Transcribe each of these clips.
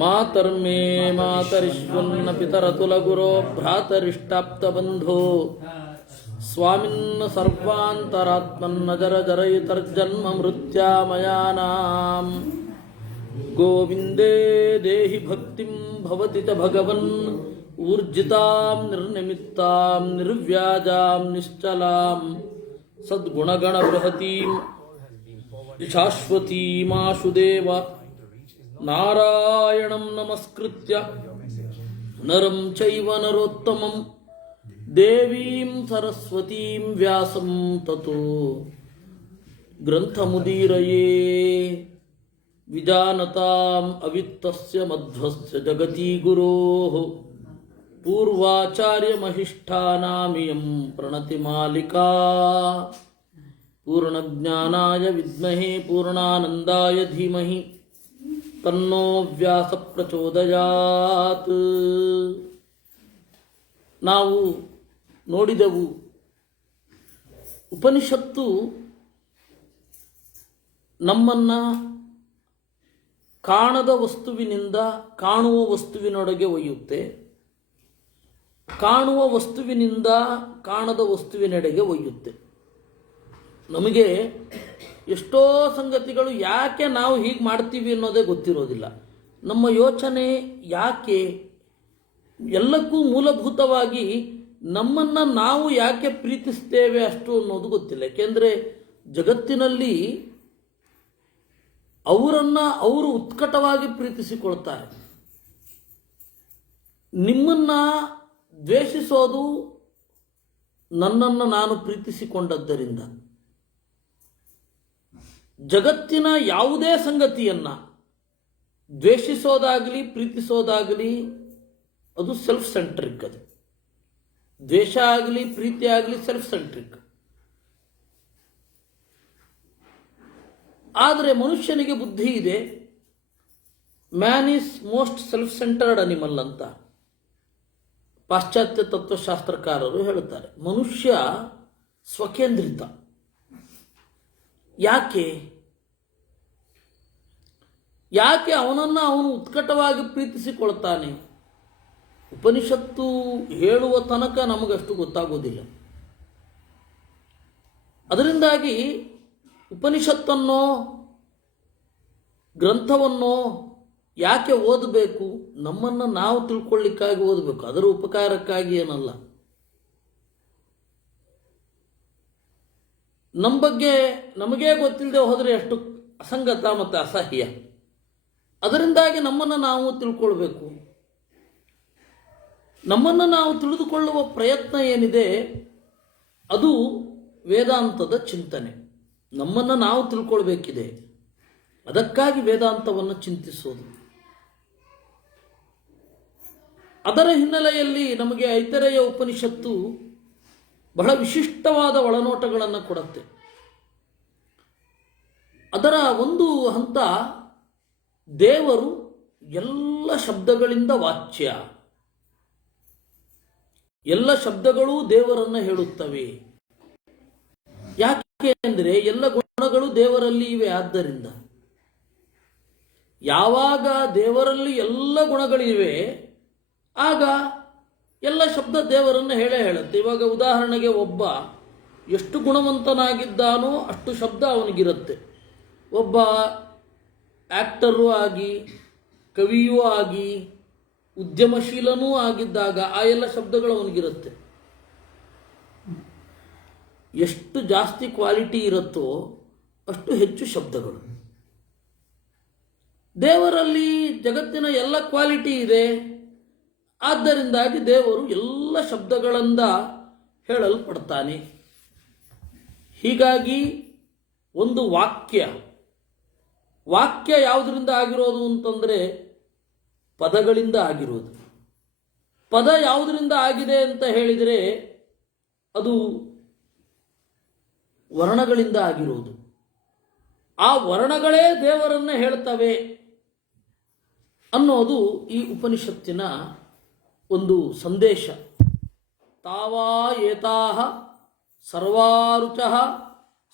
ಮಾತರ್ಮೇ ಮಾತರಿಶ್ವನ್ನ ಪಿತರತುಲಗುರೋ ಭ್ರಾತರಿಷ್ಟಾಪ್ತಬಂಧೋ ಸ್ವಾಮಿನ್ನ ಸರ್ವಾಂತರಾತ್ಮನ್ನ ಜರಜರಯಿತರ್ಜನ್ಮ ಮೃತ್ಯಾಮಯಾನಾಂ ಗೋವಿಂದೇ ದೇಹಿ ಭಕ್ತಿಂ ಭವತಿ ಚ ಭಗವನ್ ಊರ್ಜಿತಾಂ ನಿರ್ನಿಮಿತ್ತಾಂ ನಿರ್ವ್ಯಾಜಾಂ ನಿಶ್ಚಲಾಂ ಸದ್ಗುಣಗಣ ಬೃಹತೀಂ ಶಾಶ್ವತೀಮಾಶುದೇವ ನಾರಾಯಣಂ ನಮಸ್ಕೃತ್ಯ ನರಂ ಚೈವ ನರೋತ್ತಮಂ ದೇವೀಂ ಸರಸ್ವತೀಂ ವ್ಯಾಸಂ ತತೋ ಗ್ರಂಥಮುದೀರಯೇ ವಿಜಾನತಾಂ ಅವಿತ್ತಸ್ಯ ಮಧ್ವಸ್ಯ ಜಗತಿ ಗುರೋಃ ಪೂರ್ವಾಚಾರ್ಯಮಹಿಷ್ಠಾನಾಮಿಯಂ ಪ್ರಣತಿಮಾಲಿಕಾ ಪೂರ್ಣಜ್ಞಾನಾಯ ವಿದ್ಮಹೇ ಪೂರ್ಣಾನಂದಾಯ ಧೀಮಹಿ ತನ್ನೋ ವ್ಯಾಸ ಪ್ರಚೋದಯಾತ್. ನಾವು ನೋಡಿದೆವು, ಉಪನಿಷತ್ತು ನಮ್ಮನ್ನ ಕಾಣದ ವಸ್ತುವಿನಿಂದ ಕಾಣುವ ವಸ್ತುವಿನೊಳಗೆ ಒಯ್ಯುತ್ತೆ, ಕಾಣುವ ವಸ್ತುವಿನಿಂದ ಕಾಣದ ವಸ್ತುವಿನೆಡೆಗೆ ಒಯ್ಯುತ್ತೆ. ನಮಗೆ ಎಷ್ಟೋ ಸಂಗತಿಗಳು ಯಾಕೆ ನಾವು ಹೀಗೆ ಮಾಡ್ತೀವಿ ಅನ್ನೋದೇ ಗೊತ್ತಿರೋದಿಲ್ಲ. ನಮ್ಮ ಯೋಚನೆ ಯಾಕೆ, ಎಲ್ಲಕ್ಕೂ ಮೂಲಭೂತವಾಗಿ ನಮ್ಮನ್ನು ನಾವು ಯಾಕೆ ಪ್ರೀತಿಸ್ತೇವೆ ಅಷ್ಟು ಅನ್ನೋದು ಗೊತ್ತಿಲ್ಲ. ಏಕೆಂದರೆ ಜಗತ್ತಿನಲ್ಲಿ ಅವರನ್ನು ಅವರು ಉತ್ಕಟವಾಗಿ ಪ್ರೀತಿಸಿಕೊಳ್ತಾರೆ. ನಿಮ್ಮನ್ನು ದ್ವೇಷಿಸೋದು ನನ್ನನ್ನು ನಾನು ಪ್ರೀತಿಸಿಕೊಂಡದ್ದರಿಂದ. ಜಗತ್ತಿನ ಯಾವುದೇ ಸಂಗತಿಯನ್ನು ದ್ವೇಷಿಸೋದಾಗಲಿ ಪ್ರೀತಿಸೋದಾಗಲಿ ಅದು ಸೆಲ್ಫ್ ಸೆಂಟ್ರಿಕ್. ಅದು ದ್ವೇಷ ಆಗಲಿ ಪ್ರೀತಿ ಆಗಲಿ ಸೆಲ್ಫ್ ಸೆಂಟ್ರಿಕ್. ಆದರೆ ಮನುಷ್ಯನಿಗೆ ಬುದ್ಧಿ ಇದೆ. Man is most self centered animal ಅಂತ ಪಾಶ್ಚಾತ್ಯ ತತ್ವಶಾಸ್ತ್ರಕಾರರು ಹೇಳುತ್ತಾರೆ. ಮನುಷ್ಯ ಸ್ವಕೇಂದ್ರಿತ. ಯಾಕೆ ಅವನನ್ನು ಅವನು ಉತ್ಕಟವಾಗಿ ಪ್ರೀತಿಸಿಕೊಳ್ತಾನೆ? ಉಪನಿಷತ್ತು ಹೇಳುವ ತನಕ ನಮಗಷ್ಟು ಗೊತ್ತಾಗೋದಿಲ್ಲ. ಅದರಿಂದಾಗಿ ಉಪನಿಷತ್ತನ್ನೋ ಗ್ರಂಥವನ್ನೋ ಯಾಕೆ ಓದಬೇಕು? ನಮ್ಮನ್ನು ನಾವು ತಿಳ್ಕೊಳ್ಳಿಕ್ಕಾಗಿ ಓದಬೇಕು, ಅದರ ಉಪಕಾರಕ್ಕಾಗಿ ಏನಲ್ಲ. ನಮ್ಮ ಬಗ್ಗೆ ನಮಗೇ ಗೊತ್ತಿಲ್ಲದೆ ಹೋದರೆ ಎಷ್ಟು ಅಸಂಗತ ಮತ್ತು ಅಸಹ್ಯ. ಅದರಿಂದಾಗಿ ನಮ್ಮನ್ನು ನಾವು ತಿಳ್ಕೊಳ್ಬೇಕು. ನಮ್ಮನ್ನು ನಾವು ತಿಳಿದುಕೊಳ್ಳುವ ಪ್ರಯತ್ನ ಏನಿದೆ ಅದು ವೇದಾಂತದ ಚಿಂತನೆ. ನಮ್ಮನ್ನು ನಾವು ತಿಳ್ಕೊಳ್ಬೇಕಿದೆ, ಅದಕ್ಕಾಗಿ ವೇದಾಂತವನ್ನು ಚಿಂತಿಸೋದು. ಅದರ ಹಿನ್ನೆಲೆಯಲ್ಲಿ ನಮಗೆ ಐತರೇಯ ಉಪನಿಷತ್ತು ಬಹಳ ವಿಶಿಷ್ಟವಾದ ಒಳನೋಟಗಳನ್ನು ಕೊಡುತ್ತೆ. ಅದರ ಒಂದು ಹಂತ, ದೇವರು ಎಲ್ಲ ಶಬ್ದಗಳಿಂದ ವಾಚ್ಯ, ಎಲ್ಲ ಶಬ್ದಗಳೂ ದೇವರನ್ನು ಹೇಳುತ್ತವೆ. ಯಾಕೆ ಅಂದರೆ ಎಲ್ಲ ಗುಣಗಳು ದೇವರಲ್ಲಿ ಇವೆ. ಆದ್ದರಿಂದ ಯಾವಾಗ ದೇವರಲ್ಲಿ ಎಲ್ಲ ಗುಣಗಳಿವೆ ಆಗ ಎಲ್ಲ ಶಬ್ದ ದೇವರನ್ನು ಹೇಳುತ್ತೆ. ಇವಾಗ ಉದಾಹರಣೆಗೆ ಒಬ್ಬ ಎಷ್ಟು ಗುಣವಂತನಾಗಿದ್ದಾನೋ ಅಷ್ಟು ಶಬ್ದ ಅವನಿಗಿರುತ್ತೆ. ಒಬ್ಬ ಆ್ಯಕ್ಟರೂ ಆಗಿ, ಕವಿಯೂ ಆಗಿ, ಉದ್ಯಮಶೀಲನೂ ಆಗಿದ್ದಾಗ ಆ ಎಲ್ಲ ಶಬ್ದಗಳು ಅವನಿಗಿರುತ್ತೆ. ಎಷ್ಟು ಜಾಸ್ತಿ ಕ್ವಾಲಿಟಿ ಇರುತ್ತೋ ಅಷ್ಟು ಹೆಚ್ಚು ಶಬ್ದಗಳು. ದೇವರಲ್ಲಿ ಜಗತ್ತಿನ ಎಲ್ಲ ಕ್ವಾಲಿಟಿ ಇದೆ. ಆದ್ದರಿಂದಾಗಿ ದೇವರು ಎಲ್ಲ ಶಬ್ದಗಳಿಂದ ಹೇಳಲ್ಪಡ್ತಾನೆ. ಹೀಗಾಗಿ ಒಂದು ವಾಕ್ಯ ಯಾವುದರಿಂದ ಆಗಿರೋದು ಅಂತಂದರೆ ಪದಗಳಿಂದ ಆಗಿರೋದು. ಪದ ಯಾವುದರಿಂದ ಆಗಿದೆ ಅಂತ ಹೇಳಿದರೆ ಅದು ವರ್ಣಗಳಿಂದ ಆಗಿರೋದು. ಆ ವರ್ಣಗಳೇ ದೇವರನ್ನು ಹೇಳ್ತವೆ ಅನ್ನೋದು ಈ ಉಪನಿಷತ್ತಿನ ಒಂದು ಸಂದೇಶ. ತಾವಾ ಏತಾಹ ಸರ್ವಾರುಚಃ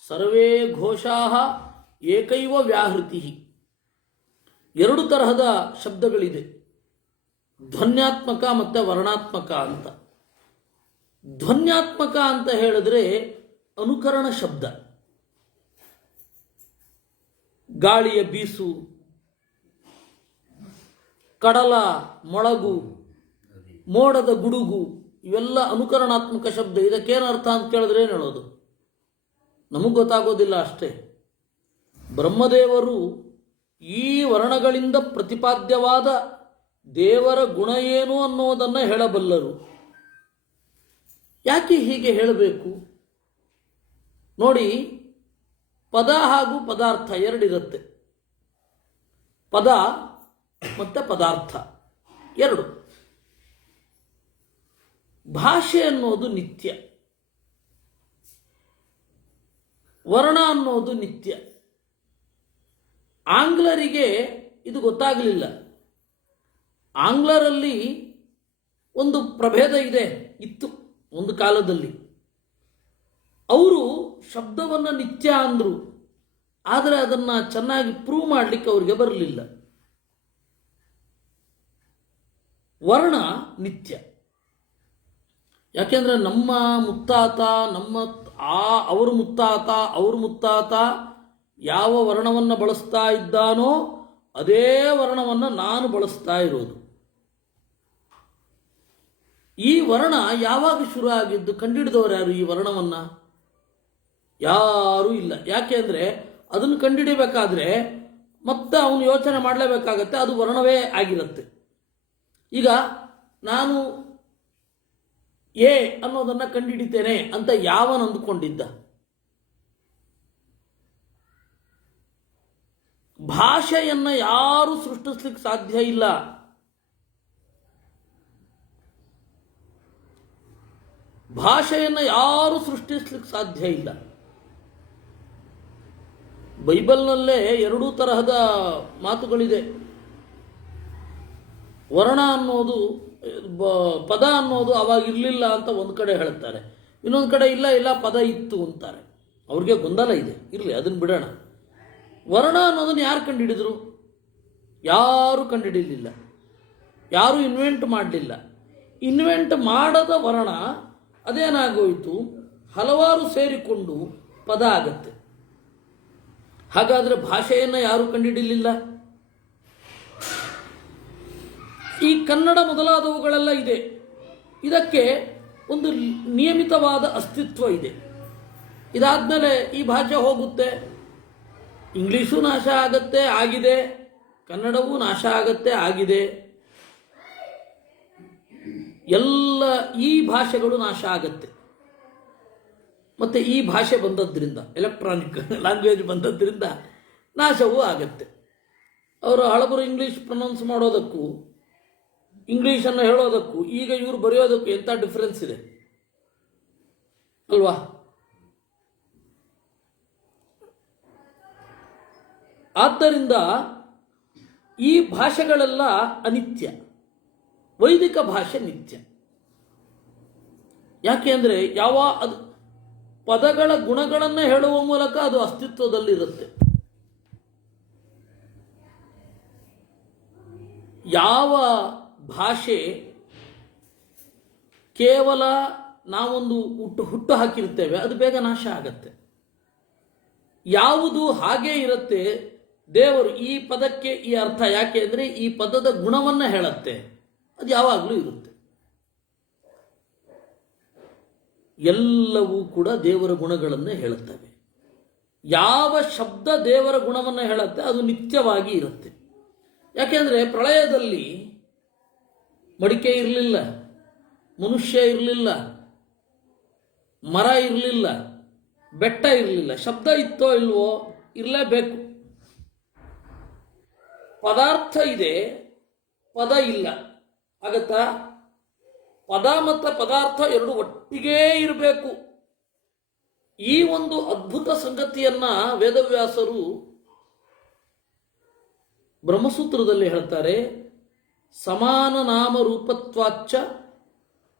ಸರ್ವೇ ಘೋಷಾಃ ಏಕೈವ ವ್ಯಾಹೃತಿ. ಎರಡು ತರಹದ ಶಬ್ದಗಳಿದೆ, ಧ್ವನ್ಯಾತ್ಮಕ ಮತ್ತು ವರ್ಣಾತ್ಮಕ ಅಂತ. ಧ್ವನ್ಯಾತ್ಮಕ ಅಂತ ಹೇಳಿದ್ರೆ ಅನುಕರಣ ಶಬ್ದ. ಗಾಳಿಯ ಬೀಸು, ಕಡಲ ಮೊಳಗು, ಮೋಡದ ಗುಡುಗು, ಇವೆಲ್ಲ ಅನುಕರಣಾತ್ಮಕ ಶಬ್ದ. ಇದಕ್ಕೇನು ಅರ್ಥ ಅಂತ ಕೇಳಿದ್ರೆ ಏನು ಹೇಳೋದು? ನಮಗೆ ಗೊತ್ತಾಗೋದಿಲ್ಲ ಅಷ್ಟೇ. ಬ್ರಹ್ಮದೇವರು ಈ ವರ್ಣಗಳಿಂದ ಪ್ರತಿಪಾದ್ಯವಾದ ದೇವರ ಗುಣ ಏನು ಅನ್ನೋದನ್ನು ಹೇಳಬಲ್ಲರು. ಯಾಕೆ ಹೀಗೆ ಹೇಳಬೇಕು ನೋಡಿ? ಪದ ಹಾಗೂ ಪದಾರ್ಥ ಎರಡಿರುತ್ತೆ. ಪದ ಮತ್ತು ಪದಾರ್ಥ ಎರಡು. ಭಾಷೆ ಅನ್ನೋದು ನಿತ್ಯ, ವರ್ಣ ಅನ್ನೋದು ನಿತ್ಯ. ಆಂಗ್ಲರಿಗೆ ಇದು ಗೊತ್ತಾಗಲಿಲ್ಲ. ಆಂಗ್ಲರಲ್ಲಿ ಒಂದು ಪ್ರಭೇದ ಇತ್ತು ಒಂದು ಕಾಲದಲ್ಲಿ. ಅವರು ಶಬ್ದವನ್ನು ನಿತ್ಯ ಅಂದರು, ಆದರೆ ಅದನ್ನು ಚೆನ್ನಾಗಿ ಪ್ರೂವ್ ಮಾಡಲಿಕ್ಕೆ ಅವರಿಗೆ ಬರಲಿಲ್ಲ. ವರ್ಣ ನಿತ್ಯ. ಯಾಕೆಂದರೆ ನಮ್ಮ ಮುತ್ತಾತ, ಅವರ ಮುತ್ತಾತ ಯಾವ ವರ್ಣವನ್ನು ಬಳಸ್ತಾ ಇದ್ದಾನೋ ಅದೇ ವರ್ಣವನ್ನು ನಾನು ಬಳಸ್ತಾ ಇರೋದು. ಈ ವರ್ಣ ಯಾವಾಗ ಶುರು ಆಗಿದ್ದು? ಕಂಡುಹಿಡಿದವರು ಯಾರು ಈ ವರ್ಣವನ್ನು? ಯಾರೂ ಇಲ್ಲ. ಯಾಕೆ ಅಂದರೆ ಅದನ್ನು ಕಂಡುಹಿಡಿಬೇಕಾದ್ರೆ ಮತ್ತೆ ಅವನು ಯೋಚನೆ ಮಾಡಲೇಬೇಕಾಗತ್ತೆ, ಅದು ವರ್ಣವೇ ಆಗಿರುತ್ತೆ. ಈಗ ನಾನು ಎ ಅನ್ನೋದನ್ನು ಕಂಡುಹಿಡಿತೇನೆ ಅಂತ ಯಾವನು ಅಂದುಕೊಂಡಿದ್ದ? ಭಾಷೆಯನ್ನು ಯಾರೂ ಸೃಷ್ಟಿಸ್ಲಿಕ್ಕೆ ಸಾಧ್ಯ ಇಲ್ಲ. ಭಾಷೆಯನ್ನು ಯಾರೂ ಸೃಷ್ಟಿಸ್ಲಿಕ್ಕೆ ಸಾಧ್ಯ ಇಲ್ಲ. ಬೈಬಲ್ನಲ್ಲೇ ಎರಡೂ ತರಹದ ಮಾತುಗಳಿದೆ. ವರ್ಣ ಅನ್ನೋದು, ಪದ ಅನ್ನೋದು ಅವಾಗ ಇರಲಿಲ್ಲ ಅಂತ ಒಂದು ಕಡೆ ಹೇಳ್ತಾರೆ, ಇನ್ನೊಂದು ಕಡೆ ಇಲ್ಲ ಪದ ಇತ್ತು ಅಂತಾರೆ. ಅವ್ರಿಗೆ ಗೊಂದಲ ಇದೆ, ಇರಲಿ ಅದನ್ನು ಬಿಡೋಣ. ವರ್ಣ ಅನ್ನೋದನ್ನು ಯಾರು ಕಂಡುಹಿಡಿದ್ರು? ಯಾರೂ ಕಂಡುಹಿಡಿಯಲಿಲ್ಲ, ಯಾರೂ ಇನ್ವೆಂಟ್ ಮಾಡಲಿಲ್ಲ. ಇನ್ವೆಂಟ್ ಮಾಡದ ವರ್ಣ ಅದೇನಾಗೋಯಿತು? ಹಲವಾರು ಸೇರಿಕೊಂಡು ಪದ ಆಗತ್ತೆ. ಹಾಗಾದರೆ ಭಾಷೆಯನ್ನು ಯಾರೂ ಕಂಡುಹಿಡಿಯಲಿಲ್ಲ. ಈ ಕನ್ನಡ ಮೊದಲಾದವುಗಳೆಲ್ಲ ಇದೆ. ಇದಕ್ಕೆ ಒಂದು ನಿಯಮಿತವಾದ ಅಸ್ತಿತ್ವ ಇದೆ. ಇದಾದಮೇಲೆ ಈ ಭಾಷೆ ಹೋಗುತ್ತೆ, ಇಂಗ್ಲೀಷು ನಾಶ ಆಗತ್ತೆ, ಆಗಿದೆ. ಕನ್ನಡವೂ ನಾಶ ಆಗತ್ತೆ, ಆಗಿದೆ. ಎಲ್ಲ ಈ ಭಾಷೆಗಳು ನಾಶ ಆಗತ್ತೆ. ಮತ್ತು ಈ ಭಾಷೆ ಬಂದದ್ರಿಂದ, ಎಲೆಕ್ಟ್ರಾನಿಕ್ ಲ್ಯಾಂಗ್ವೇಜ್ ಬಂದದ್ರಿಂದ ನಾಶವೂ ಆಗತ್ತೆ. ಅವರು ಹಳಬರು ಇಂಗ್ಲೀಷ್ ಪ್ರೊನೌನ್ಸ್ ಮಾಡೋದಕ್ಕೂ ಇಂಗ್ಲೀಷನ್ನು ಹೇಳೋದಕ್ಕೂ ಈಗ ಇವರು ಬರೆಯೋದಕ್ಕೂ ಎಂಥ ಡಿಫರೆನ್ಸ್ ಇದೆ ಅಲ್ವಾ? ಆದ್ದರಿಂದ ಈ ಭಾಷೆಗಳೆಲ್ಲ ಅನಿತ್ಯ, ವೈದಿಕ ಭಾಷೆ ನಿತ್ಯ. ಯಾಕೆ ಅಂದರೆ ಅದು ಪದಗಳ ಗುಣಗಳನ್ನು ಹೇಳುವ ಮೂಲಕ ಅದು ಅಸ್ತಿತ್ವದಲ್ಲಿರುತ್ತೆ. ಯಾವ ಭಾಷೆ ಕೇವಲ ನಾವೊಂದು ಹುಟ್ಟು ಹಾಕಿರ್ತೇವೆ ಅದು ಬೇಗ ನಾಶ ಆಗತ್ತೆ. ಯಾವುದು ಹಾಗೇ ಇರುತ್ತೆ, ದೇವರು ಈ ಪದಕ್ಕೆ ಈ ಅರ್ಥ, ಯಾಕೆ ಅಂದರೆ ಈ ಪದದ ಗುಣವನ್ನು ಹೇಳುತ್ತೆ, ಅದು ಯಾವಾಗಲೂ ಇರುತ್ತೆ. ಎಲ್ಲವೂ ಕೂಡ ದೇವರ ಗುಣಗಳನ್ನು ಹೇಳುತ್ತವೆ. ಯಾವ ಶಬ್ದ ದೇವರ ಗುಣವನ್ನು ಹೇಳುತ್ತೆ ಅದು ನಿತ್ಯವಾಗಿ ಇರುತ್ತೆ. ಯಾಕೆಂದರೆ ಪ್ರಳಯದಲ್ಲಿ ಮಡಿಕೆ ಇರಲಿಲ್ಲ, ಮನುಷ್ಯ ಇರಲಿಲ್ಲ, ಮರ ಇರಲಿಲ್ಲ, ಬೆಟ್ಟ ಇರಲಿಲ್ಲ. ಶಬ್ದ ಇತ್ತೋ ಇಲ್ವೋ? ಇರಲೇಬೇಕು. ಪದಾರ್ಥ ಇದೆ, ಪದ ಇಲ್ಲ. ಆಗತ್ತಾ? ಪದ ಮತ್ತು ಪದಾರ್ಥ ಎರಡು ಒಟ್ಟಿಗೇ ಇರಬೇಕು. ಈ ಒಂದು ಅದ್ಭುತ ಸಂಗತಿಯನ್ನ ವೇದವ್ಯಾಸರು ಬ್ರಹ್ಮಸೂತ್ರದಲ್ಲಿ ಹೇಳ್ತಾರೆ. ಸಮಾನ ನಾಮ ರೂಪತ್ವಾಚ್ಚ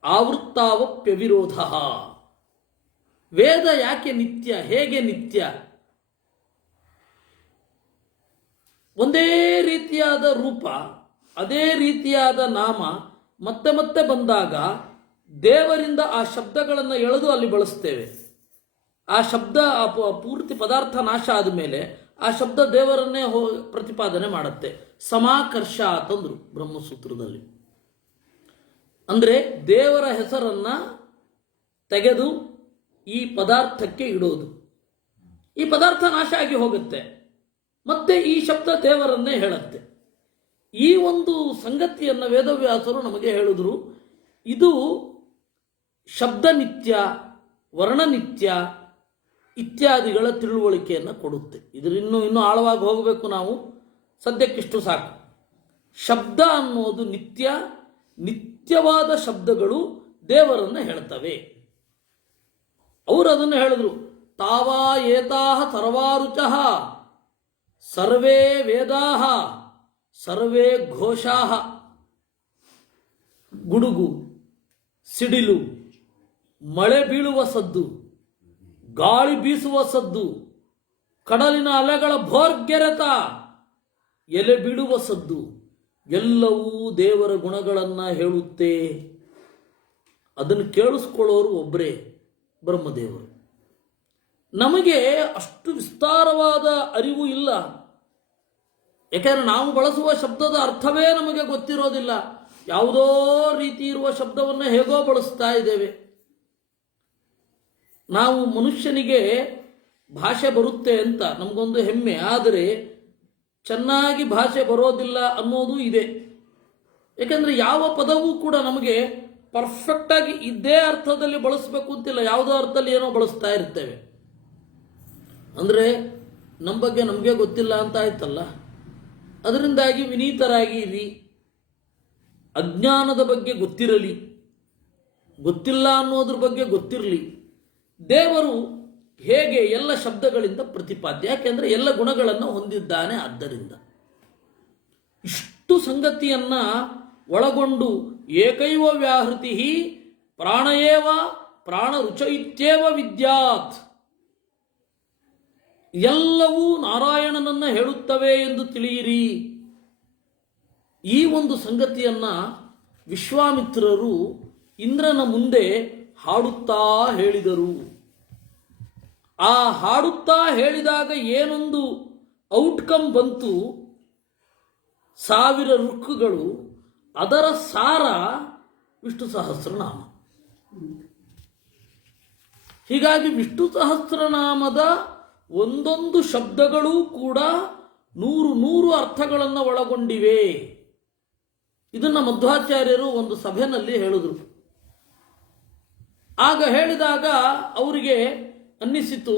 ಆವೃತ್ತಾವಪ್ಯವಿರೋಧ. ವೇದ ಯಾಕೆ ನಿತ್ಯ? ಹೇಗೆ ನಿತ್ಯ? ಒಂದೇ ರೀತಿಯಾದ ರೂಪ, ಅದೇ ರೀತಿಯಾದ ನಾಮ ಮತ್ತೆ ಮತ್ತೆ ಬಂದಾಗ ದೇವರಿಂದ ಆ ಶಬ್ದಗಳನ್ನು ಎಳೆದು ಅಲ್ಲಿ ಬಳಸ್ತೇವೆ. ಆ ಶಬ್ದ ಪೂರ್ತಿ ಪದಾರ್ಥ ನಾಶ ಆದಮೇಲೆ ಆ ಶಬ್ದ ದೇವರನ್ನೇ ಪ್ರತಿಪಾದನೆ ಮಾಡುತ್ತೆ. ಸಮಾಕರ್ಷ ಅಂತಂದ್ರು ಬ್ರಹ್ಮಸೂತ್ರದಲ್ಲಿ. ಅಂದರೆ ದೇವರ ಹೆಸರನ್ನ ತೆಗೆದು ಈ ಪದಾರ್ಥಕ್ಕೆ ಇಡೋದು. ಈ ಪದಾರ್ಥ ನಾಶ ಆಗಿ ಹೋಗುತ್ತೆ, ಮತ್ತೆ ಈ ಶಬ್ದ ದೇವರನ್ನೇ ಹೇಳುತ್ತೆ. ಈ ಒಂದು ಸಂಗತಿಯನ್ನು ವೇದವ್ಯಾಸರು ನಮಗೆ ಹೇಳಿದ್ರು. ಇದು ಶಬ್ದ ನಿತ್ಯ, ವರ್ಣನಿತ್ಯ ಇತ್ಯಾದಿಗಳ ತಿಳುವಳಿಕೆಯನ್ನು ಕೊಡುತ್ತೆ. ಇದರಿನ್ನೂ ಆಳವಾಗಿ ಹೋಗಬೇಕು ನಾವು, ಸದ್ಯಕ್ಕಿಷ್ಟು ಸಾಕು. ಶಬ್ದ ಅನ್ನೋದು ನಿತ್ಯ, ನಿತ್ಯವಾದ ಶಬ್ದಗಳು ದೇವರನ್ನು ಹೇಳ್ತವೆ. ಅವರು ಅದನ್ನು ಹೇಳಿದ್ರು. ತಾವಾ ಏತಾಹ ಸರ್ವಾರುಚಃ ಸರ್ವೇ ವೇದಾಹ ಸರ್ವೇ ಘೋಷಾಹ. ಗುಡುಗು, ಸಿಡಿಲು, ಮಳೆ ಬೀಳುವ ಸದ್ದು, ಗಾಳಿ ಬೀಸುವ ಸದ್ದು, ಕಡಲಿನ ಅಲೆಗಳ ಭೋರ್ಗೆರೆತ, ಎಲೆ ಬೀಳುವ ಸದ್ದು ಎಲ್ಲವೂ ದೇವರ ಗುಣಗಳನ್ನು ಹೇಳುತ್ತೆ. ಅದನ್ನು ಕೇಳಿಸ್ಕೊಳ್ಳೋರು ಒಬ್ಬರೇ, ಬ್ರಹ್ಮದೇವರು. ನಮಗೆ ಅಷ್ಟು ವಿಸ್ತಾರವಾದ ಅರಿವು ಇಲ್ಲ. ಯಾಕೆಂದರೆ ನಾವು ಬಳಸುವ ಶಬ್ದದ ಅರ್ಥವೇ ನಮಗೆ ಗೊತ್ತಿರೋದಿಲ್ಲ. ಯಾವುದೋ ರೀತಿ ಇರುವ ಶಬ್ದವನ್ನು ಹೇಗೋ ಬಳಸ್ತಾ ಇದ್ದೇವೆ. ನಾವು ಮನುಷ್ಯನಿಗೆ ಭಾಷೆ ಬರುತ್ತೆ ಅಂತ ನಮಗೊಂದು ಹೆಮ್ಮೆ, ಆದರೆ ಚೆನ್ನಾಗಿ ಭಾಷೆ ಬರೋದಿಲ್ಲ ಅನ್ನೋದು ಇದೆ. ಯಾಕೆಂದರೆ ಯಾವ ಪದವೂ ಕೂಡ ನಮಗೆ ಪರ್ಫೆಕ್ಟಾಗಿ ಇದೇ ಅರ್ಥದಲ್ಲಿ ಬಳಸಬೇಕು ಅಂತಿಲ್ಲ, ಯಾವುದೋ ಅರ್ಥದಲ್ಲಿ ಏನೋ ಬಳಸ್ತಾ ಇರ್ತೇವೆ. ಅಂದರೆ ನಮ್ಮ ಬಗ್ಗೆ ನಮಗೆ ಗೊತ್ತಿಲ್ಲ ಅಂತ ಆಯ್ತಲ್ಲ. ಅದರಿಂದಾಗಿ ವಿನೀತರಾಗಿ ಇರಿ. ಅಜ್ಞಾನದ ಬಗ್ಗೆ ಗೊತ್ತಿರಲಿ, ಗೊತ್ತಿಲ್ಲ ಅನ್ನೋದ್ರ ಬಗ್ಗೆ ಗೊತ್ತಿರಲಿ. ದೇವರು ಹೇಗೆ ಎಲ್ಲ ಶಬ್ದಗಳಿಂದ ಪ್ರತಿಪಾದ್ಯ, ಯಾಕೆಂದರೆ ಎಲ್ಲ ಗುಣಗಳನ್ನು ಹೊಂದಿದ್ದಾನೆ. ಆದ್ದರಿಂದ ಇಷ್ಟು ಸಂಗತಿಯನ್ನ ಒಳಗೊಂಡು ಏಕೈವ ವ್ಯಾಹೃತಿ ಪ್ರಾಣಯೇವ ಪ್ರಾಣ ರುಚ ಇತ್ಯೇವ ವಿದ್ಯಾತ್, ಎಲ್ಲವೂ ನಾರಾಯಣನನ್ನ ಹೇಳುತ್ತವೆ ಎಂದು ತಿಳಿಯಿರಿ. ಈ ಒಂದು ಸಂಗತಿಯನ್ನ ವಿಶ್ವಾಮಿತ್ರರು ಇಂದ್ರನ ಮುಂದೆ ಹಾಡುತ್ತಾ ಹೇಳಿದರು. ಆ ಹಾಡುತ್ತಾ ಹೇಳಿದಾಗ ಏನೊಂದು ಔಟ್ಕಮ್ ಬಂತು, 1000 ಋಕ್ಕುಗಳು, ಅದರ ಸಾರ ವಿಷ್ಣು ಸಹಸ್ರನಾಮ. ಹೀಗಾಗಿ ವಿಷ್ಣು ಸಹಸ್ರನಾಮದ ಒಂದೊಂದು ಶಬ್ದಗಳೂ ಕೂಡ 100 ಅರ್ಥಗಳನ್ನು ಒಳಗೊಂಡಿವೆ. ಇದನ್ನು ಮಧ್ವಾಚಾರ್ಯರು ಒಂದು ಸಭೆಯಲ್ಲಿ ಹೇಳಿದರು. ಆಗ ಹೇಳಿದಾಗ ಅವರಿಗೆ ಅನ್ನಿಸಿತು,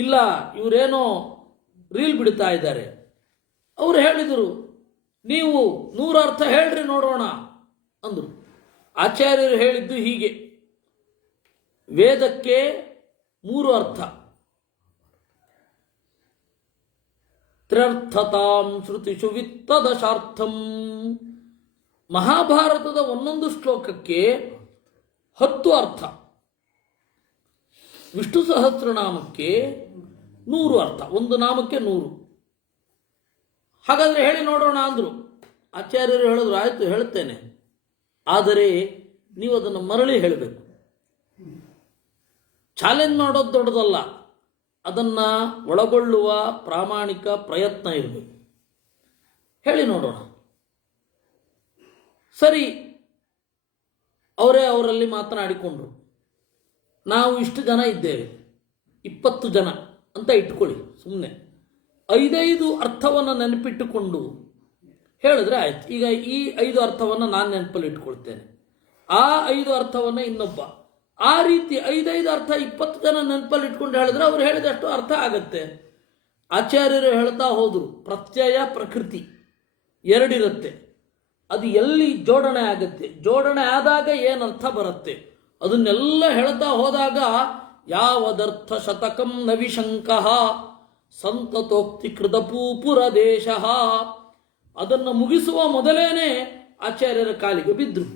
ಇಲ್ಲ ಇವರೇನೋ ರೀಲ್ ಬಿಡ್ತಾ ಇದ್ದಾರೆ. ಅವರು ಹೇಳಿದರು, ನೀವು 100 ಅರ್ಥ ಹೇಳ್ರಿ ನೋಡೋಣ ಅಂದರು. ಆಚಾರ್ಯರು ಹೇಳಿದ್ದು ಹೀಗೆ: ವೇದಕ್ಕೆ 3 ಅರ್ಥ, ತ್ರ್ಯರ್ಥತಾಂ ಶ್ರುತಿಷು ವಿತ್ತದಶಾರ್ಥಂ. ಮಹಾಭಾರತದ ಒಂದೊಂದು ಶ್ಲೋಕಕ್ಕೆ 10 ಅರ್ಥ, ವಿಷ್ಣು ಸಹಸ್ರನಾಮಕ್ಕೆ 100 ಅರ್ಥ, ಒಂದು ನಾಮಕ್ಕೆ 100. ಹಾಗಾದರೆ ಹೇಳಿ ನೋಡೋಣ ಅಂದರು. ಆಚಾರ್ಯರು ಹೇಳಿದ್ರು, ಆಯಿತು ಹೇಳ್ತೇನೆ, ಆದರೆ ನೀವು ಅದನ್ನು ಮರಳಿ ಹೇಳಬೇಕು. ಚಾಲೆಂಜ್ ಮಾಡೋದು ದೊಡ್ಡದಲ್ಲ, ಅದನ್ನು ಒಳಗೊಳ್ಳುವ ಪ್ರಾಮಾಣಿಕ ಪ್ರಯತ್ನ ಇರಬೇಕು. ಹೇಳಿ ನೋಡೋಣ. ಸರಿ, ಅವರಲ್ಲಿ ಮಾತನಾಡಿಕೊಂಡ್ರು. ನಾವು ಇಷ್ಟು ಜನ ಇದ್ದೇವೆ, 20 ಜನ ಅಂತ ಇಟ್ಕೊಳ್ಳಿ, ಸುಮ್ಮನೆ 5 ಅರ್ಥವನ್ನು ನೆನಪಿಟ್ಟುಕೊಂಡು ಹೇಳಿದ್ರೆ ಆಯ್ತು. ಈಗ ಈ 5 ಅರ್ಥವನ್ನು ನಾನು ನೆನಪಲ್ಲಿ ಇಟ್ಕೊಳ್ತೇನೆ, ಆ 5 ಅರ್ಥವನ್ನು ಇನ್ನೊಬ್ಬ, ಆ ರೀತಿ 5 ಅರ್ಥ 20 ಜನ ನೆನಪಲ್ಲಿ ಇಟ್ಕೊಂಡು ಹೇಳಿದ್ರೆ ಅವ್ರು ಹೇಳಿದಷ್ಟು ಅರ್ಥ ಆಗತ್ತೆ. ಆಚಾರ್ಯರು ಹೇಳ್ತಾ ಹೋದರು, ಪ್ರತ್ಯಯ ಪ್ರಕೃತಿ 2 ಇರುತ್ತೆ. ಅದು ಎಲ್ಲಿ ಜೋಡಣೆ ಆಗುತ್ತೆ, ಜೋಡಣೆ ಆದಾಗ ಏನು ಅರ್ಥ ಬರುತ್ತೆ, ಅದನ್ನೆಲ್ಲ ಹೇಳ್ತಾ ಹೋದಾಗ ಯಾವದರ್ಥ ಶತಕಂ ನವಿಶಂಕಃ ಸಂತತೋಕ್ತಿ ಕೃತಪೂಪುರ ದೇಶ, ಅದನ್ನು ಮುಗಿಸುವ ಮೊದಲೇನೆ ಆಚಾರ್ಯರ ಕಾಲಿಗೆ ಬಿದ್ದರು.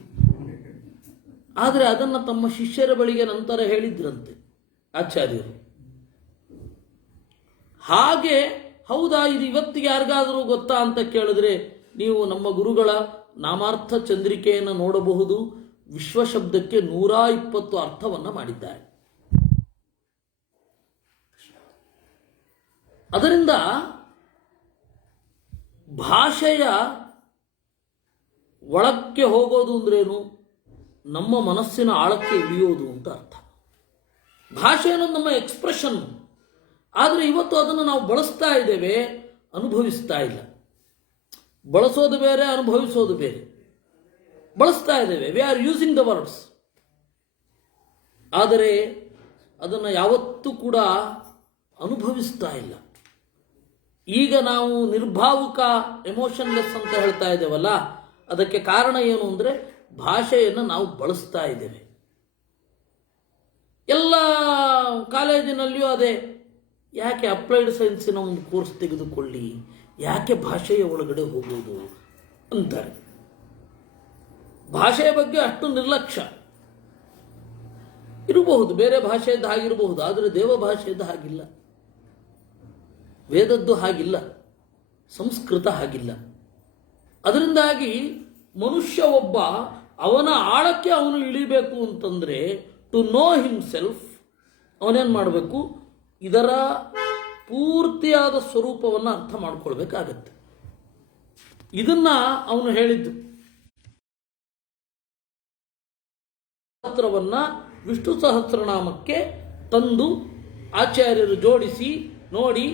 ಆದರೆ ಅದನ್ನು ತಮ್ಮ ಶಿಷ್ಯರ ಬಳಿಗೆ ನಂತರ ಹೇಳಿದ್ರಂತೆ ಆಚಾರ್ಯರು. ಹಾಗೆ ಹೌದಾ, ಇದು ಇವತ್ತಿಗೆ ಯಾರಿಗಾದರೂ ಗೊತ್ತಾ ಅಂತ ಕೇಳಿದ್ರೆ, ನೀವು ನಮ್ಮ ಗುರುಗಳ ನಾಮಾರ್ಥ ಚಂದ್ರಿಕೆಯನ್ನು ನೋಡಬಹುದು. ವಿಶ್ವ ಶಬ್ದಕ್ಕೆ 120 ಅರ್ಥವನ್ನು ಮಾಡಿದ್ದಾರೆ. ಅದರಿಂದ ಭಾಷೆಯ ಒಳಕ್ಕೆ ಹೋಗೋದು ಅಂದ್ರೇನು? ನಮ್ಮ ಮನಸ್ಸಿನ ಆಳಕ್ಕೆ ಇಳಿಯೋದು ಅಂತ ಅರ್ಥ. ಭಾಷೆ ಅನ್ನೋದು ನಮ್ಮ ಎಕ್ಸ್ಪ್ರೆಷನ್. ಆದರೆ ಇವತ್ತು ಅದನ್ನು ನಾವು ಬಳಸ್ತಾ ಇದ್ದೇವೆ, ಅನುಭವಿಸ್ತಾ ಇಲ್ಲ. ಬಳಸೋದು ಬೇರೆ, ಅನುಭವಿಸೋದು ಬೇರೆ. ಬಳಸ್ತಾ ಇದ್ದೇವೆ, we are using the words, ಆದರೆ ಅದನ್ನು ಯಾವತ್ತೂ ಕೂಡ ಅನುಭವಿಸ್ತಾ ಇಲ್ಲ. ಈಗ ನಾವು ನಿರ್ಭಾವುಕ, ಎಮೋಷನ್ಲೆಸ್ ಅಂತ ಹೇಳ್ತಾ ಇದ್ದೇವಲ್ಲ, ಅದಕ್ಕೆ ಕಾರಣ ಏನು ಅಂದರೆ ಭಾಷೆಯನ್ನು ನಾವು ಬಳಸ್ತಾ ಇದ್ದೇವೆ. ಎಲ್ಲ ಕಾಲೇಜಿನಲ್ಲಿಯೂ ಅದೇ. ಯಾಕೆ ಅಪ್ಲೈಡ್ ಸೈನ್ಸಿನ ಒಂದು ಕೋರ್ಸ್ ತೆಗೆದುಕೊಳ್ಳಿ, ಯಾಕೆ ಭಾಷೆಯ ಒಳಗಡೆ ಹೋಗೋದು ಅಂತಾರೆ. ಭಾಷೆಯ ಬಗ್ಗೆ ಅಷ್ಟು ನಿರ್ಲಕ್ಷ್ಯ ಇರಬಹುದು, ಬೇರೆ ಭಾಷೆಯದ್ದು ಹಾಗಿರಬಹುದು, ಆದರೆ ದೇವ ಭಾಷೆಯದ್ದು ಹಾಗಿಲ್ಲ, ವೇದದ್ದು ಹಾಗಿಲ್ಲ, ಸಂಸ್ಕೃತ ಹಾಗಿಲ್ಲ. ಅದರಿಂದಾಗಿ ಮನುಷ್ಯ ಒಬ್ಬ ಅವನ ಆಳಕ್ಕೆ ಅವನು ಇಳಿಬೇಕು ಅಂತಂದರೆ, ಟು ನೋ ಹಿಮ್ಸೆಲ್ಫ್, ಅವನೇನು ಮಾಡಬೇಕು? ಇದರ ಪೂರ್ತಿಯಾದ ಸ್ವರೂಪವನ್ನು ಅರ್ಥ ಮಾಡ್ಕೊಳ್ಬೇಕಾಗತ್ತೆ. ಇದನ್ನ ಅವನು ಹೇಳಿದ್ದು. ಸಹಸ್ರವನ್ನ ವಿಷ್ಣು ಸಹಸ್ರನಾಮಕ್ಕೆ ತಂದು ಆಚಾರ್ಯರು ಜೋಡಿಸಿ ನೋಡಿ,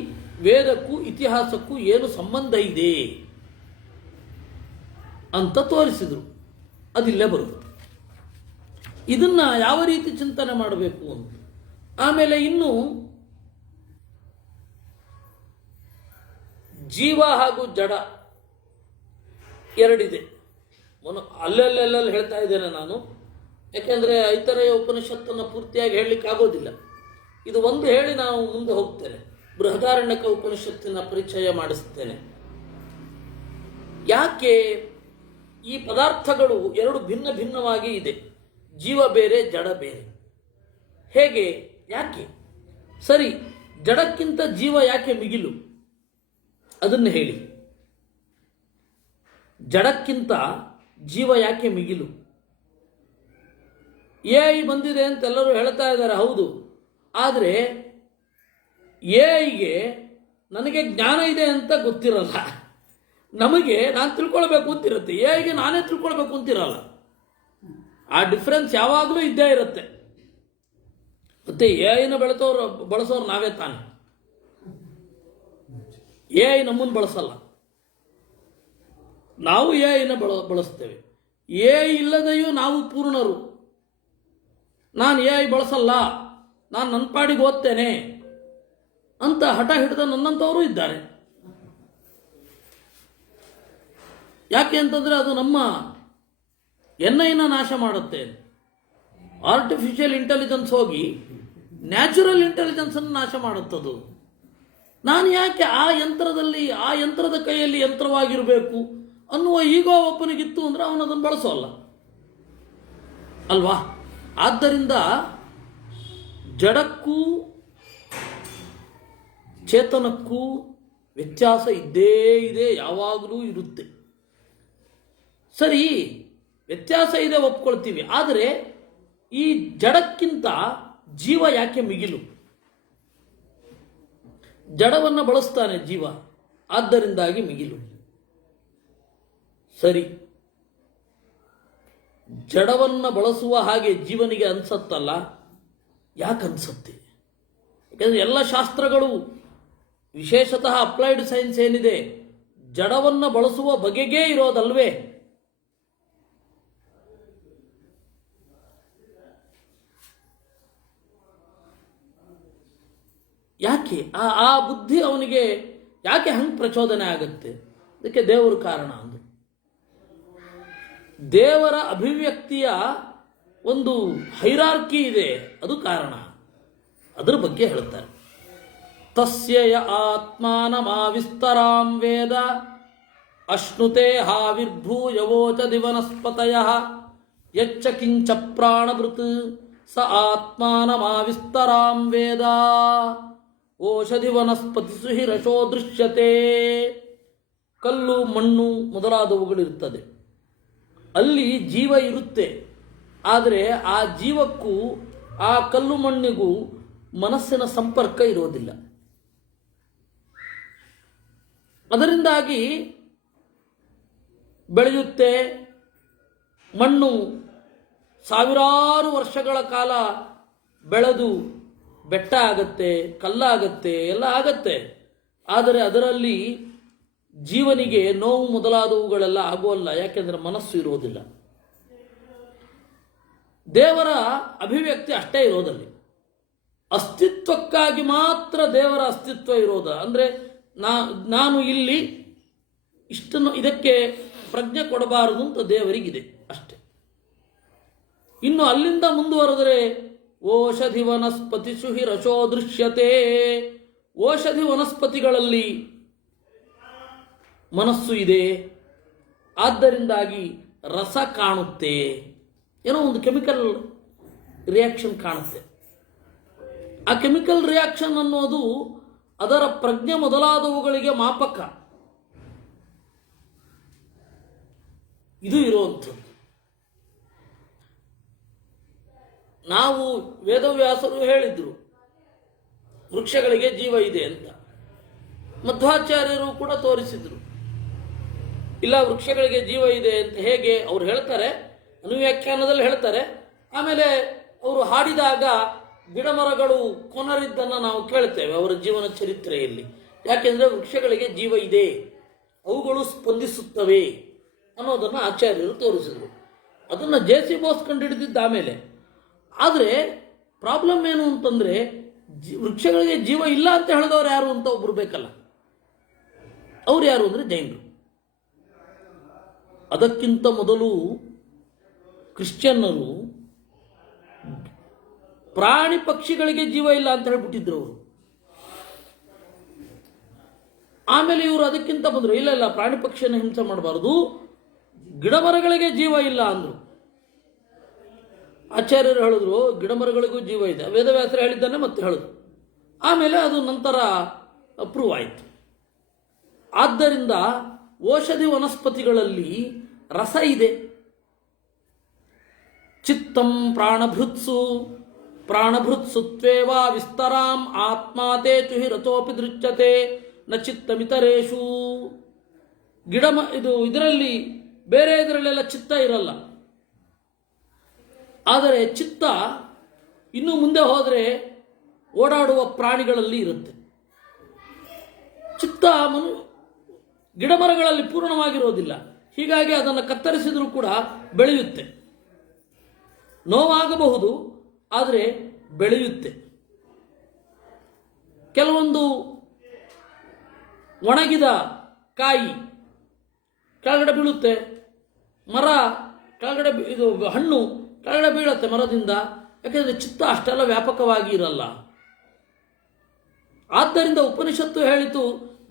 ವೇದಕ್ಕೂ ಇತಿಹಾಸಕ್ಕೂ ಏನು ಸಂಬಂಧ ಇದೆ ಅಂತ ತೋರಿಸಿದರು. ಅದಿಲ್ಲೇ ಬರುವುದು. ಇದನ್ನ ಯಾವ ರೀತಿ ಚಿಂತನೆ ಮಾಡಬೇಕು ಅಂತ. ಆಮೇಲೆ ಇನ್ನು ಜೀವ ಹಾಗೂ ಜಡ ಎರಡಿದೆ. ಅಲ್ಲೆಲ್ಲೆಲ್ಲಿ ಹೇಳ್ತಾ ಇದ್ದೇನೆ ನಾನು, ಯಾಕೆಂದರೆ ಐತರೇಯ ಉಪನಿಷತ್ತನ್ನು ಪೂರ್ತಿಯಾಗಿ ಹೇಳಲಿಕ್ಕೆ ಆಗೋದಿಲ್ಲ. ಇದು ಒಂದು ಹೇಳಿ ನಾವು ಮುಂದೆ ಹೋಗ್ತೇನೆ. ಬೃಹದಾರಣ್ಯಕ ಉಪನಿಷತ್ತಿನ ಪರಿಚಯ ಮಾಡಿಸ್ತೇನೆ. ಯಾಕೆ ಈ ಪದಾರ್ಥಗಳು ಎರಡು ಭಿನ್ನ ಭಿನ್ನವಾಗಿ ಇದೆ? ಜೀವ ಬೇರೆ, ಜಡ ಬೇರೆ. ಹೇಗೆ? ಯಾಕೆ? ಸರಿ, ಜಡಕ್ಕಿಂತ ಜೀವ ಯಾಕೆ ಮಿಗಿಲು? ಅದನ್ನು ಹೇಳಿ. ಜಡಕ್ಕಿಂತ ಜೀವ ಯಾಕೆ ಮಿಗಿಲು? ಎಐ ಬಂದಿದೆ ಅಂತ ಎಲ್ಲರೂ ಹೇಳ್ತಾ ಇದ್ದಾರೆ, ಹೌದು. ಆದರೆ ಎಐಗೆ ನನಗೆ ಜ್ಞಾನ ಇದೆ ಅಂತ ಗೊತ್ತಿರಲ್ಲ. ನಮಗೆ ನಾನು ತಿಳ್ಕೊಳ್ಬೇಕು ಅಂತಿರುತ್ತೆ, ಎಐಗೆ ನಾನೇ ತಿಳ್ಕೊಳ್ಬೇಕು ಅಂತಿರಲ್ಲ. ಆ ಡಿಫ್ರೆನ್ಸ್ ಯಾವಾಗಲೂ ಇದ್ದೇ ಇರುತ್ತೆ. ಮತ್ತೆ ಎಐನ ಬಳಸೋರು ನಾವೇ ತಾನೆ. ಎಐ ನಮ್ಮನ್ನು ಬಳಸಲ್ಲ, ನಾವು ಎಐನ ಬಳಸ್ತೇವೆ. ಎಐ ಇಲ್ಲದೆಯೂ ನಾವು ಪೂರ್ಣರು. ನಾನು ಎಐ ಬಳಸಲ್ಲ, ನಾನು ನನ್ನ ಪಾಡಿಗೆ ಓದ್ತೇನೆ ಅಂತ ಹಠ ಹಿಡಿದ ನನ್ನಂಥವರು ಇದ್ದಾರೆ. ಯಾಕೆ ಅಂತಂದರೆ ಅದು ನಮ್ಮ ಎನ್ಐನ ನಾಶ ಮಾಡುತ್ತೆ. ಆರ್ಟಿಫಿಷಿಯಲ್ ಇಂಟೆಲಿಜೆನ್ಸ್ ಹೋಗಿ ನ್ಯಾಚುರಲ್ ಇಂಟೆಲಿಜೆನ್ಸನ್ನು ನಾಶ ಮಾಡುತ್ತದು. ನಾನು ಯಾಕೆ ಆ ಯಂತ್ರದ ಕೈಯಲ್ಲಿ ಯಂತ್ರವಾಗಿರಬೇಕು ಅನ್ನುವ ಈಗೋ ಒಬ್ಬನಿಗಿತ್ತು ಅಂದರೆ ಅವನು ಅದನ್ನು ಬಳಸೋಲ್ಲ ಅಲ್ವಾ? ಆದ್ದರಿಂದ ಜಡಕ್ಕೂ ಚೇತನಕ್ಕೂ ವ್ಯತ್ಯಾಸ ಇದ್ದೇ ಇದೆ, ಯಾವಾಗಲೂ ಇರುತ್ತೆ. ಸರಿ, ವ್ಯತ್ಯಾಸ ಇದೆ, ಒಪ್ಕೊಳ್ತೀವಿ. ಆದರೆ ಈ ಜಡಕ್ಕಿಂತ ಜೀವ ಯಾಕೆ ಮಿಗಿಲು? ಜಡವನ್ನು ಬಳಸ್ತಾನೆ ಜೀವ, ಆದ್ದರಿಂದಾಗಿ ಮಿಗಿಲು. ಸರಿ, ಜಡವನ್ನು ಬಳಸುವ ಹಾಗೆ ಜೀವನಿಗೆ ಅನ್ಸತ್ತಲ್ಲ? ಯಾಕೆ ಅನ್ಸತ್ತೆ? ಯಾಕಂದರೆ ಎಲ್ಲ ಶಾಸ್ತ್ರಗಳು, ವಿಶೇಷತಃ ಅಪ್ಲೈಡ್ ಸೈನ್ಸ್ ಏನಿದೆ, ಜಡವನ್ನು ಬಳಸುವ ಬಗೆಗೇ ಇರೋದಲ್ವೇ? ಯಾಕೆ ಆ ಬುದ್ಧಿ ಅವನಿಗೆ ಯಾಕೆ ಹಂಗೆ ಪ್ರಚೋದನೆ ಆಗುತ್ತೆ? ಅದಕ್ಕೆ ದೇವರು ಕಾರಣ. ಅಂದು ದೇವರ ಅಭಿವ್ಯಕ್ತಿಯ ಒಂದು ಹೈರಾರ್ಕಿ ಇದೆ, ಅದು ಕಾರಣ. ಅದರ ಬಗ್ಗೆ ಹೇಳ್ತಾರೆ. ತಸ್ಯ ಆತ್ಮಾನಮಾವಿಸ್ತರಾಂ ವೇದ ಅಶ್ನುತೆ ಹಾವಿರ್ಭೂಯವೋಚ ದಿವನಸ್ಪತಯಃ ಯಚ್ಚ ಕಿಂಚ ಪ್ರಾಣಭೃತ್ ಸ ಆತ್ಮಾನಮಾವಿಸ್ತರಾಂ ವೇದ. ಓಷಧಿ ವನಸ್ಪತಿ ಸುಹಿರಶೋ ದೃಶ್ಯತೆ. ಕಲ್ಲು ಮಣ್ಣು ಮೊದಲಾದವುಗಳಿರ್ತದೆ, ಅಲ್ಲಿ ಜೀವ ಇರುತ್ತೆ. ಆದರೆ ಆ ಜೀವಕ್ಕೂ ಆ ಕಲ್ಲು ಮಣ್ಣಿಗೂ ಮನಸ್ಸಿನ ಸಂಪರ್ಕ ಇರೋದಿಲ್ಲ. ಅದರಿಂದಾಗಿ ಬೆಳೆಯುತ್ತೆ. ಮಣ್ಣು ಸಾವಿರಾರು ವರ್ಷಗಳ ಕಾಲ ಬೆಳೆದು ಬೆಟ್ಟ ಆಗತ್ತೆ, ಕಲ್ಲಾಗತ್ತೆ, ಎಲ್ಲ ಆಗತ್ತೆ. ಆದರೆ ಅದರಲ್ಲಿ ಜೀವನಿಗೆ ನೋವು ಮೊದಲಾದವುಗಳೆಲ್ಲ ಆಗೋಲ್ಲ. ಯಾಕೆಂದರೆ ಮನಸ್ಸು ಇರೋದಿಲ್ಲ. ದೇವರ ಅಭಿವ್ಯಕ್ತಿ ಅಷ್ಟೇ ಇರೋದಲ್ಲಿ. ಅಸ್ತಿತ್ವಕ್ಕಾಗಿ ಮಾತ್ರ ದೇವರ ಅಸ್ತಿತ್ವ ಇರೋದ. ಅಂದರೆ ನಾನು ಇಲ್ಲಿ ಇಷ್ಟನ್ನು ಇದಕ್ಕೆ ಪ್ರಜ್ಞೆ ಕೊಡಬಾರದು ಅಂತ ದೇವರಿಗಿದೆ ಅಷ್ಟೆ. ಇನ್ನು ಅಲ್ಲಿಂದ ಮುಂದುವರೆದರೆ ಓಷಧಿ ವನಸ್ಪತಿ ಸುಹಿರಶೋ ದೃಶ್ಯತೆ. ಓಷಧಿ ವನಸ್ಪತಿಗಳಲ್ಲಿ ಮನಸ್ಸು ಇದೆ, ಆದ್ದರಿಂದಾಗಿ ರಸ ಕಾಣುತ್ತೆ. ಏನೋ ಒಂದು ಕೆಮಿಕಲ್ ರಿಯಾಕ್ಷನ್ ಕಾಣುತ್ತೆ. ಆ ಕೆಮಿಕಲ್ ರಿಯಾಕ್ಷನ್ ಅನ್ನೋದು ಅದರ ಪ್ರಜ್ಞೆ ಮೊದಲಾದವುಗಳಿಗೆ ಮಾಪಕ. ಇದು ಇರುವಂಥದ್ದು. ನಾವು ವೇದವ್ಯಾಸರು ಹೇಳಿದ್ರು ವೃಕ್ಷಗಳಿಗೆ ಜೀವ ಇದೆ ಅಂತ. ಮಧ್ವಾಚಾರ್ಯರು ಕೂಡ ತೋರಿಸಿದ್ರು ಇಲ್ಲ ವೃಕ್ಷಗಳಿಗೆ ಜೀವ ಇದೆ ಅಂತ. ಹೇಗೆ ಅವ್ರು ಹೇಳ್ತಾರೆ, ಅನುವ್ಯಾಖ್ಯಾನದಲ್ಲಿ ಹೇಳ್ತಾರೆ. ಆಮೇಲೆ ಅವರು ಹಾಡಿದಾಗ ಗಿಡಮರಗಳು ಕೊನರಿದ್ದನ್ನು ನಾವು ಕೇಳ್ತೇವೆ ಅವರ ಜೀವನ ಚರಿತ್ರೆಯಲ್ಲಿ. ಯಾಕೆಂದರೆ ವೃಕ್ಷಗಳಿಗೆ ಜೀವ ಇದೆ, ಅವುಗಳು ಸ್ಪಂದಿಸುತ್ತವೆ ಅನ್ನೋದನ್ನು ಆಚಾರ್ಯರು ತೋರಿಸಿದರು. ಅದನ್ನು ಜೆ.ಸಿ. ಬೋಸ್ ಕಂಡುಹಿಡಿದಿದ್ದ ಆಮೇಲೆ. ಆದರೆ ಪ್ರಾಬ್ಲಮ್ ಏನು ಅಂತಂದರೆ ವೃಕ್ಷಗಳಿಗೆ ಜೀವ ಇಲ್ಲ ಅಂತ ಹೇಳಿದವರು ಯಾರು ಅಂತ ಒಬ್ಬರು ಬೇಕಲ್ಲ. ಅವ್ರು ಯಾರು ಅಂದರೆ ಜೈನರು. ಅದಕ್ಕಿಂತ ಮೊದಲು ಕ್ರಿಶ್ಚಿಯನ್ನರು ಪ್ರಾಣಿ ಪಕ್ಷಿಗಳಿಗೆ ಜೀವ ಇಲ್ಲ ಅಂತ ಹೇಳ್ಬಿಟ್ಟಿದ್ರು ಅವರು. ಆಮೇಲೆ ಇವರು ಅದಕ್ಕಿಂತ ಬಂದರು, ಇಲ್ಲ ಇಲ್ಲ ಪ್ರಾಣಿ ಪಕ್ಷಿಯನ್ನು ಹಿಂಸೆ ಮಾಡಬಾರದು, ಗಿಡಮರಗಳಿಗೆ ಜೀವ ಇಲ್ಲ ಅಂದರು. ಆಚಾರ್ಯರು ಹೇಳಿದ್ರು ಗಿಡಮರಗಳಿಗೂ ಜೀವ ಇದೆ, ವೇದವ್ಯಾಸರು ಹೇಳಿದ್ದಾನೆ ಮತ್ತೆ ಹೇಳಿದ್ರು. ಆಮೇಲೆ ಅದು ನಂತರ ಪ್ರೂವ್ ಆಯಿತು. ಆದ್ದರಿಂದ ಔಷಧಿ ವನಸ್ಪತಿಗಳಲ್ಲಿ ರಸ ಇದೆ. ಚಿತ್ತಂ ಪ್ರಾಣಭೃತ್ಸು ಪ್ರಾಣಭೃತ್ಸುತ್ವೇವಾ ವಿಸ್ತರಾಂ ಆತ್ಮಾತೆ ಚುಹಿರತೋಪಿ ದೃಚ್ಯತೆ ನ ಚಿತ್ತಮಿತರೇಷು. ಇದರಲ್ಲಿ ಬೇರೆ ಇದರಲ್ಲೆಲ್ಲ ಚಿತ್ತ ಇರಲ್ಲ. ಆದರೆ ಚಿತ್ತ ಇನ್ನು ಮುಂದೆ ಹೋದರೆ ಓಡಾಡುವ ಪ್ರಾಣಿಗಳಲ್ಲಿ ಇರುತ್ತೆ. ಚಿತ್ತ ಗಿಡಮರಗಳಲ್ಲಿ ಪೂರ್ಣವಾಗಿರೋದಿಲ್ಲ. ಹೀಗಾಗಿ ಅದನ್ನು ಕತ್ತರಿಸಿದರೂ ಕೂಡ ಬೆಳೆಯುತ್ತೆ. ನೋವಾಗಬಹುದು, ಆದರೆ ಬೆಳೆಯುತ್ತೆ. ಕೆಲವೊಂದು ಒಣಗಿದ ಕಾಯಿ ಕೆಳಗಡೆ ಬೀಳುತ್ತೆ, ಮರ ಕೆಳಗಡೆ ಹಣ್ಣು ಕೆಳಗಡೆ ಬೀಳುತ್ತೆ ಮರದಿಂದ. ಯಾಕೆಂದರೆ ಚಿತ್ತ ಅಷ್ಟೆಲ್ಲ ವ್ಯಾಪಕವಾಗಿ ಇರಲ್ಲ. ಆದ್ದರಿಂದ ಉಪನಿಷತ್ತು ಹೇಳಿತು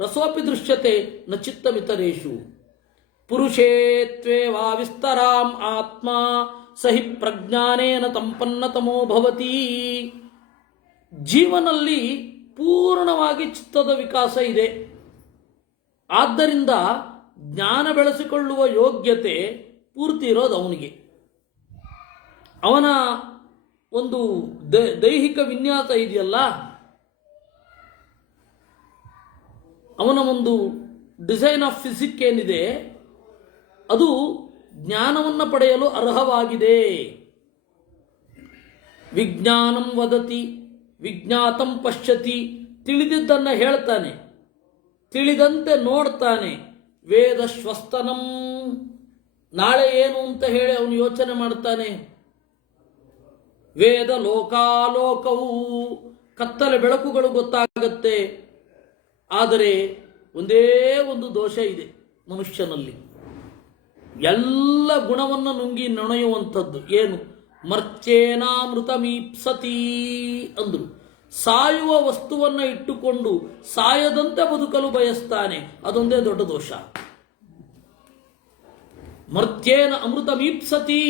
ರಸೋಪಿ ದೃಶ್ಯತೆ ನ ಚಿತ್ತಮಿತರೇಷು. ಪುರುಷೇತ್ವೇವಾ ವಿಸ್ತರಾಂ ಆತ್ಮ ಸಹಿ ಪ್ರಜ್ಞಾನೇನ ಸಂಪನ್ನತಮೋ ಭವತಿ. ಜೀವನಲ್ಲಿ ಪೂರ್ಣವಾಗಿ ಚಿತ್ತದ ವಿಕಾಸ ಇದೆ. ಆದ್ದರಿಂದ ಜ್ಞಾನ ಬೆಳೆಸಿಕೊಳ್ಳುವ ಯೋಗ್ಯತೆ ಪೂರ್ತಿ ಇರೋದು ಅವನಿಗೆ. ಅವನ ಒಂದು ದೈಹಿಕ ವಿನ್ಯಾಸ ಇದೆಯಲ್ಲ, ಅವನ ಒಂದು ಡಿಸೈನ್ ಆಫ್ ಫಿಸಿಕ್ ಏನಿದೆ ಅದು ಜ್ಞಾನವನ್ನು ಪಡೆಯಲು ಅರ್ಹವಾಗಿದೆ. ವಿಜ್ಞಾನಂ ವದತಿ ವಿಜ್ಞಾತಂ ಪಶ್ಯತಿ. ತಿಳಿದಿದ್ದನ್ನು ಹೇಳ್ತಾನೆ, ತಿಳಿದಂತೆ ನೋಡ್ತಾನೆ. ವೇದ ಶ್ವಸ್ತನಂ, ನಾಳೆ ಏನು ಅಂತ ಹೇಳಿ ಅವನು ಯೋಚನೆ ಮಾಡ್ತಾನೆ. ವೇದ ಲೋಕಾಲೋಕವು, ಕತ್ತಲೆ ಬೆಳಕುಗಳು ಗೊತ್ತಾಗತ್ತೆ. ಆದರೆ ಒಂದೇ ಒಂದು ದೋಷ ಇದೆ ಮನುಷ್ಯನಲ್ಲಿ, ಎಲ್ಲ ಗುಣವನ್ನು ನುಂಗಿ ನೊಣೆಯುವಂಥದ್ದು. ಏನು? ಮರ್ಚೇನಾಮೃತಮೀಪ್ಸತಿ ಅಂದರು. ಸಾಯುವ ವಸ್ತುವನ್ನು ಇಟ್ಟುಕೊಂಡು ಸಾಯದಂತೆ ಬದುಕಲು ಬಯಸ್ತಾನೆ. ಅದೊಂದೇ ದೊಡ್ಡ ದೋಷ. ಮರ್ತ್ಯೇನ ಅಮೃತಮೀಪ್ಸತಿ.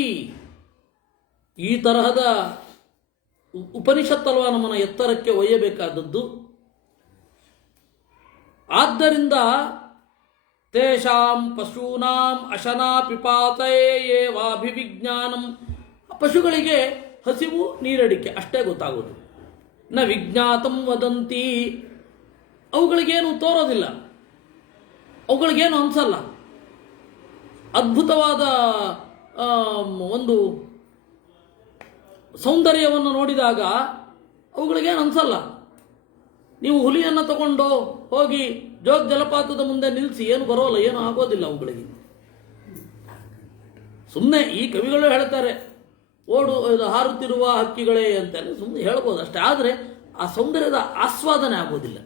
ಈ ತರಹದ ಉಪನಿಷತ್ತಲ್ವ ನಮ್ಮನ್ನು ಎತ್ತರಕ್ಕೆ ಒಯ್ಯಬೇಕಾದದ್ದು. ಆದ್ದರಿಂದ ತೇಷಾಂ ಪಶೂನಾಂ ಅಶನಾ ಪಿಪಾತಯೇ ವಾಭಿವಿಜ್ಞಾನಂ, ಪಶುಗಳಿಗೆ ಹಸಿವು ನೀರಡಿಕೆ ಅಷ್ಟೇ ಗೊತ್ತಾಗೋದು. ನ ವಿಜ್ಞಾತಂ ವದಂತಿ, ಅವುಗಳಿಗೇನು ತೋರೋದಿಲ್ಲ, ಅವುಗಳಿಗೇನು ಅನಿಸಲ್ಲ. ಅದ್ಭುತವಾದ ಒಂದು ಸೌಂದರ್ಯವನ್ನು ನೋಡಿದಾಗ ಅವುಗಳಿಗೇನು ಅನಿಸಲ್ಲ. ನೀವು ಹುಲಿಯನ್ನು ತಗೊಂಡು ಹೋಗಿ ಜೋಗ ಜಲಪಾತದ ಮುಂದೆ ನಿಲ್ಲಿಸಿ ಏನು ಬರೋಲ್ಲ, ಏನು ಆಗೋದಿಲ್ಲ ಅವುಗಳಿಗೆ. ಸುಮ್ಮನೆ ಈ ಕವಿಗಳು ಹೇಳ್ತಾರೆ ಹಾರುತ್ತಿರುವ ಹಕ್ಕಿಗಳೇ ಅಂತೆಲ್ಲ ಸುಮ್ಮನೆ ಹೇಳ್ಬೋದು ಅಷ್ಟೇ. ಆದರೆ ಆ ಸೌಂದರ್ಯದ ಆಸ್ವಾದನೆ ಆಗೋದಿಲ್ಲ.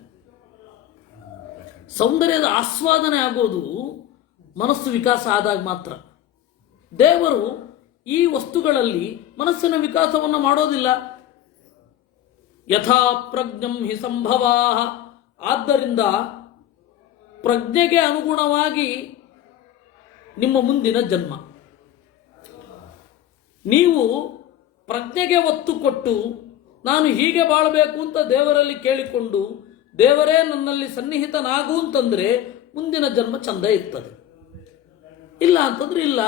ಸೌಂದರ್ಯದ ಆಸ್ವಾದನೆ ಆಗೋದು ಮನಸ್ಸು ವಿಕಾಸ ಆದಾಗ ಮಾತ್ರ. ದೇವರು ಈ ವಸ್ತುಗಳಲ್ಲಿ ಮನಸ್ಸಿನ ವಿಕಾಸವನ್ನು ಮಾಡೋದಿಲ್ಲ. ಯಥಾ ಪ್ರಜ್ಞಂ ಹಿ ಸಂಭವಾ, ಆದ್ದರಿಂದ ಪ್ರಜ್ಞೆಗೆ ಅನುಗುಣವಾಗಿ ನಿಮ್ಮ ಮುಂದಿನ ಜನ್ಮ. ನೀವು ಪ್ರಜ್ಞೆಗೆ ಒತ್ತು ಕೊಟ್ಟು ನಾನು ಹೀಗೆ ಬಾಳಬೇಕು ಅಂತ ದೇವರಲ್ಲಿ ಕೇಳಿಕೊಂಡು ದೇವರೇ ನನ್ನಲ್ಲಿ ಸನ್ನಿಹಿತನಾಗು ಅಂತಂದ್ರೆ ಮುಂದಿನ ಜನ್ಮ ಚಂದ ಇರ್ತದೆ. ಇಲ್ಲ ಅಂತಂದ್ರೆ ಇಲ್ಲ